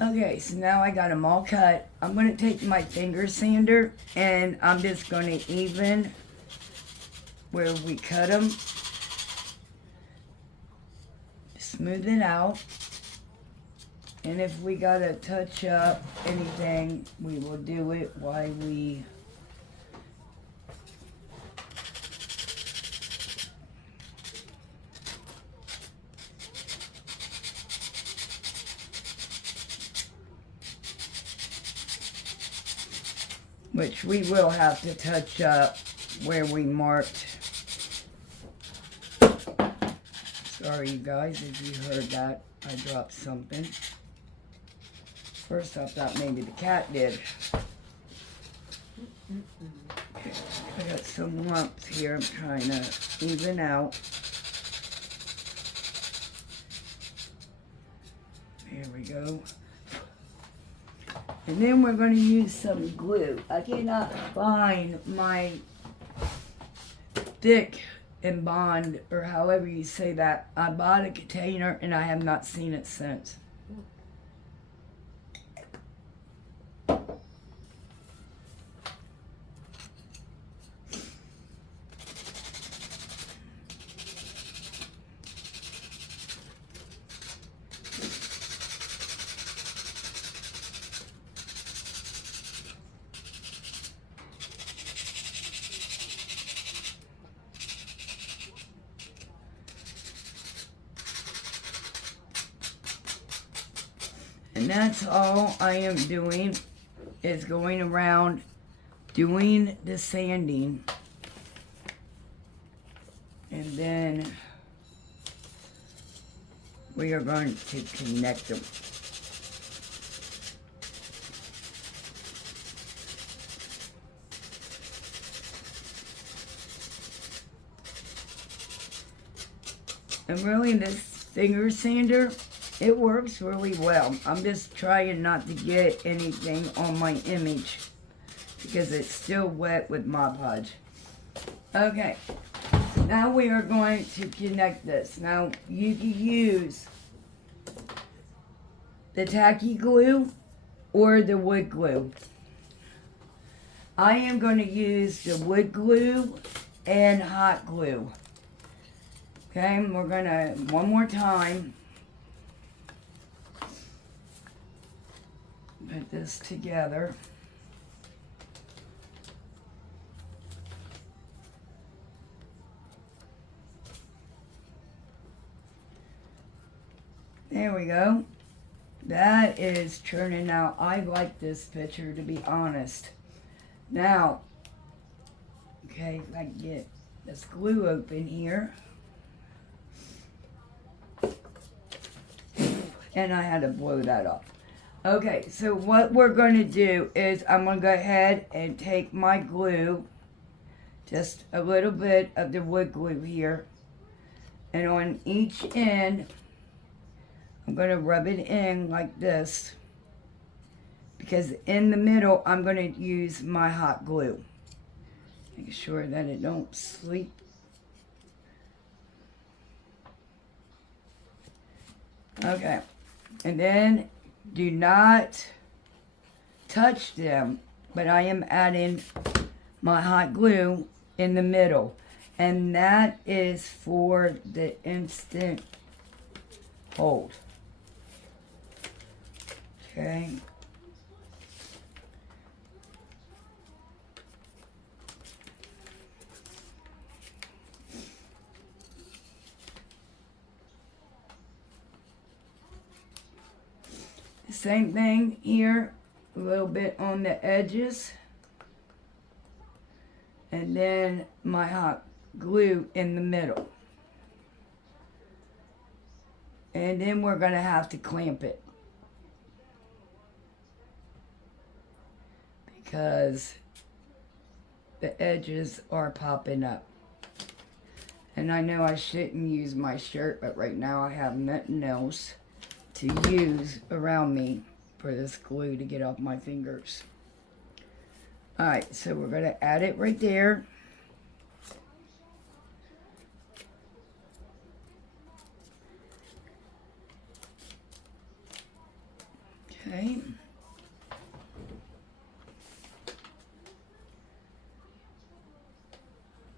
Okay, so now I got them all cut. I'm going to take my finger sander and I'm just going to even where we cut them. Smooth it out. And if we got to touch up anything, we will do it while we... which we will have to touch up where we marked. Sorry you guys if you heard that. I dropped something. First I thought maybe the cat did. I got some lumps here I'm trying to even out. There we go. And then we're going to use some glue. I cannot find my thick and bond, or however you say that. I bought a container and I have not seen it since. And that's all I am doing, is going around doing the sanding. And then we are going to connect them. And really, this finger sander, it works really well. I'm just trying not to get anything on my image because it's still wet with Mod Podge. Okay, now we are going to connect this. Now, you can use the tacky glue or the wood glue. I am going to use the wood glue and hot glue. Okay, we're going to, one more time, put this together. There we go. That is turning out. I like this picture, to be honest. Now, okay, if I can get this glue open here. And I had to blow that off. Okay, so what we're going to do is I'm going to go ahead and take my glue, just a little bit of the wood glue here, and on each end, I'm going to rub it in like this, because in the middle, I'm going to use my hot glue. Make sure that it don't sleep. Okay. And then, do not touch them, but I am adding my hot glue in the middle. And that is for the instant hold. Okay. Same thing here, a little bit on the edges, and then my hot glue in the middle. And then we're going to have to clamp it, because the edges are popping up. And I know I shouldn't use my shirt, but right now I have nothing else to use around me for this glue to get off my fingers. Alright, so we're going to add it right there. Okay.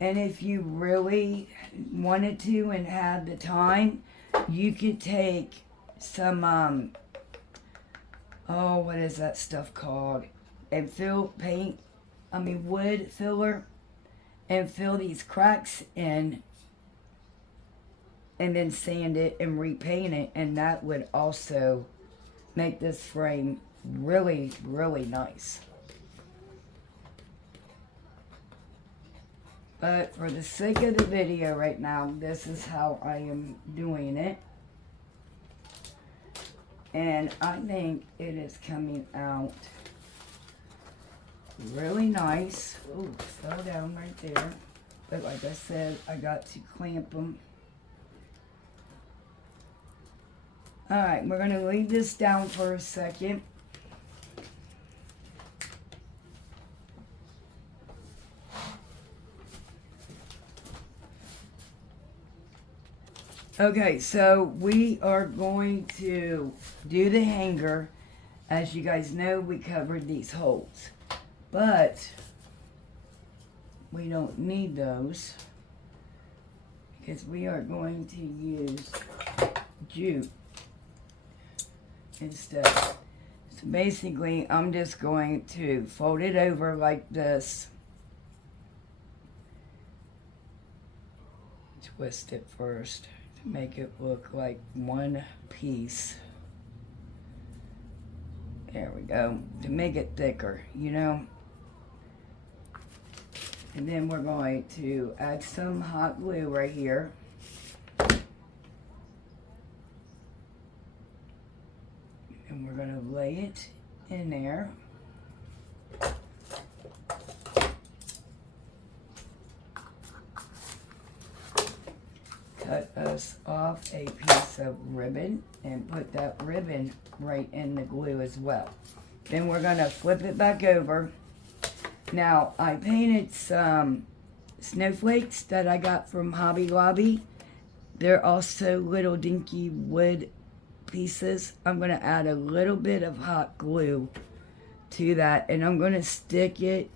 And if you really wanted to and had the time, you could take some, oh, what is that stuff called? And fill wood filler, and fill these cracks in, and then sand it and repaint it, and that would also make this frame really, really nice. But for the sake of the video right now, this is how I am doing it. And I think it is coming out really nice. Oh, fell down right there. But like I said, I got to clamp them. Alright, we're going to leave this down for a second. Okay, so we are going to do the hanger. As you guys know, we covered these holes, but we don't need those because we are going to use jute instead. So basically, I'm just going to fold it over like this. Twist it first to make it look like one piece. There we go. To make it thicker, you know. And then we're going to add some hot glue right here. we're going to lay it in there. Cut us off a piece of ribbon and put that ribbon right in the glue as well. Then we're going to flip it back over. Now, I painted some snowflakes that I got from Hobby Lobby. They're also little dinky wood pieces. I'm going to add a little bit of hot glue to that, and I'm going to stick it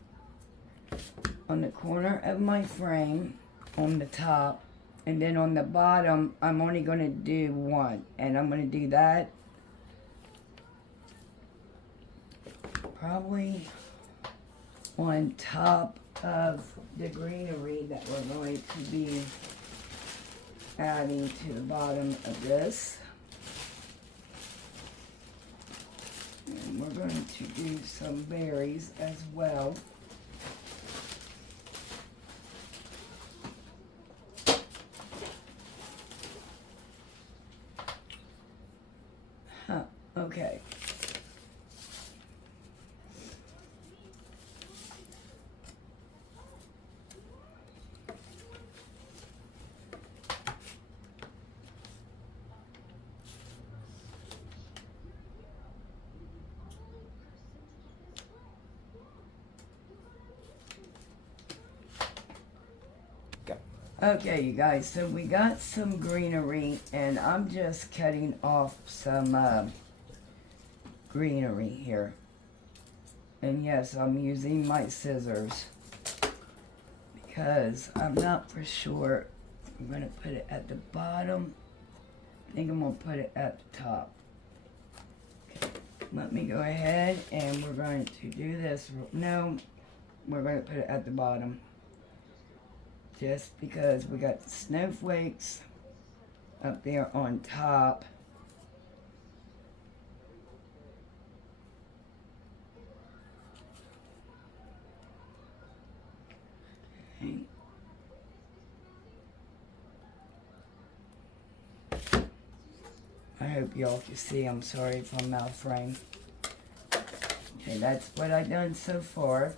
on the corner of my frame on the top, and then on the bottom I'm only going to do one, and I'm going to do that probably on top of the greenery that we're going to be adding to the bottom of this. And we're going to do some berries as well. Okay. Okay, you guys, so we got some greenery, and I'm just cutting off some greenery here. And yes, I'm using my scissors because I'm not for sure. I'm going to put it at the bottom. I think I'm going to put it at the top. Okay, let me go ahead and we're going to do this. No, we're going to put it at the bottom. Just because we got the snowflakes up there on top. Okay. I hope y'all can see. I'm sorry if I'm out of frame. Okay, that's what I've done so far.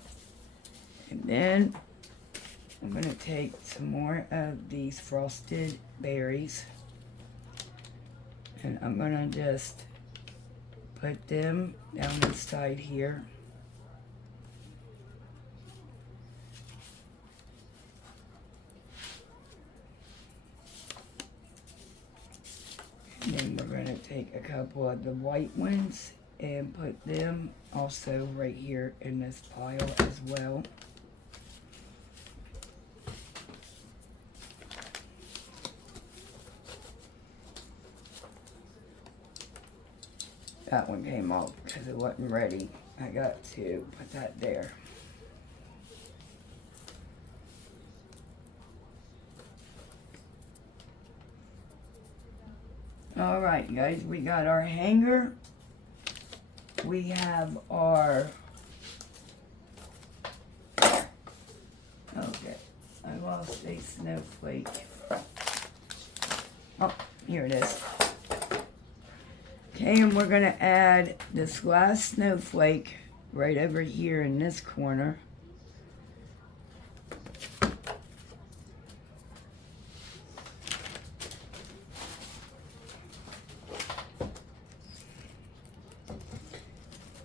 And then I'm going to take some more of these frosted berries, and I'm going to just put them down inside here. And then we're going to take a couple of the white ones and put them also right here in this pile as well. That one came off because it wasn't ready. I got to put that there. Alright guys, we got our hanger. We have our... Okay, I lost a snowflake. Oh, here it is. Okay, and we're going to add this last snowflake right over here in this corner.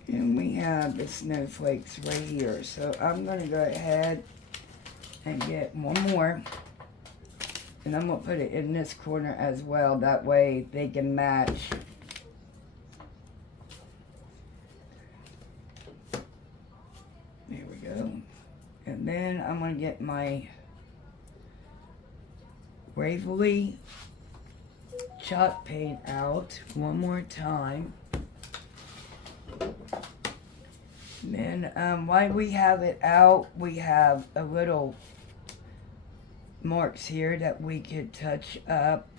And we have the snowflakes right here. So I'm going to go ahead and get one more. And I'm going to put it in this corner as well. That way they can match. There we go. And then I'm going to get my Waverly chalk paint out one more time. And then while we have it out, we have a little marks here that we could touch up.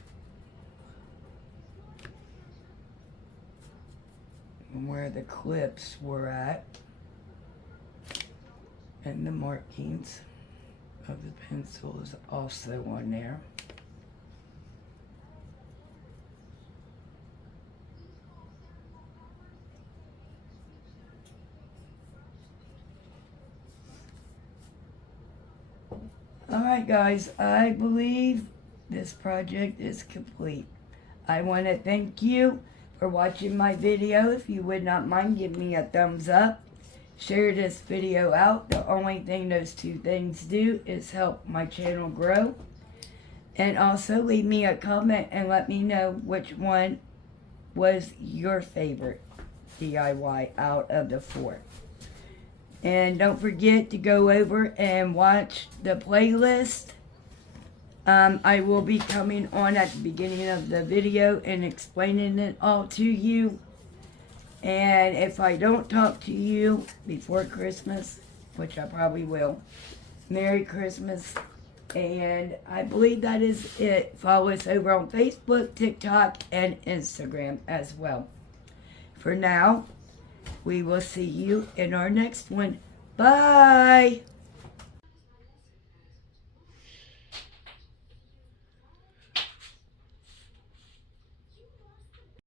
Where the clips were at. And the markings of the pencil is also on there. Alright guys, I believe this project is complete. I want to thank you for watching my video. If you would not mind, give me a thumbs up. Share this video out. The only thing those two things do is help my channel grow. And also leave me a comment and let me know which one was your favorite DIY out of the 4. And don't forget to go over and watch the playlist. I will be coming on at the beginning of the video and explaining it all to you. And if I don't talk to you before Christmas, which I probably will, Merry Christmas. And I believe that is it. Follow us over on Facebook, TikTok, and Instagram as well. For now, we will see you in our next one. Bye!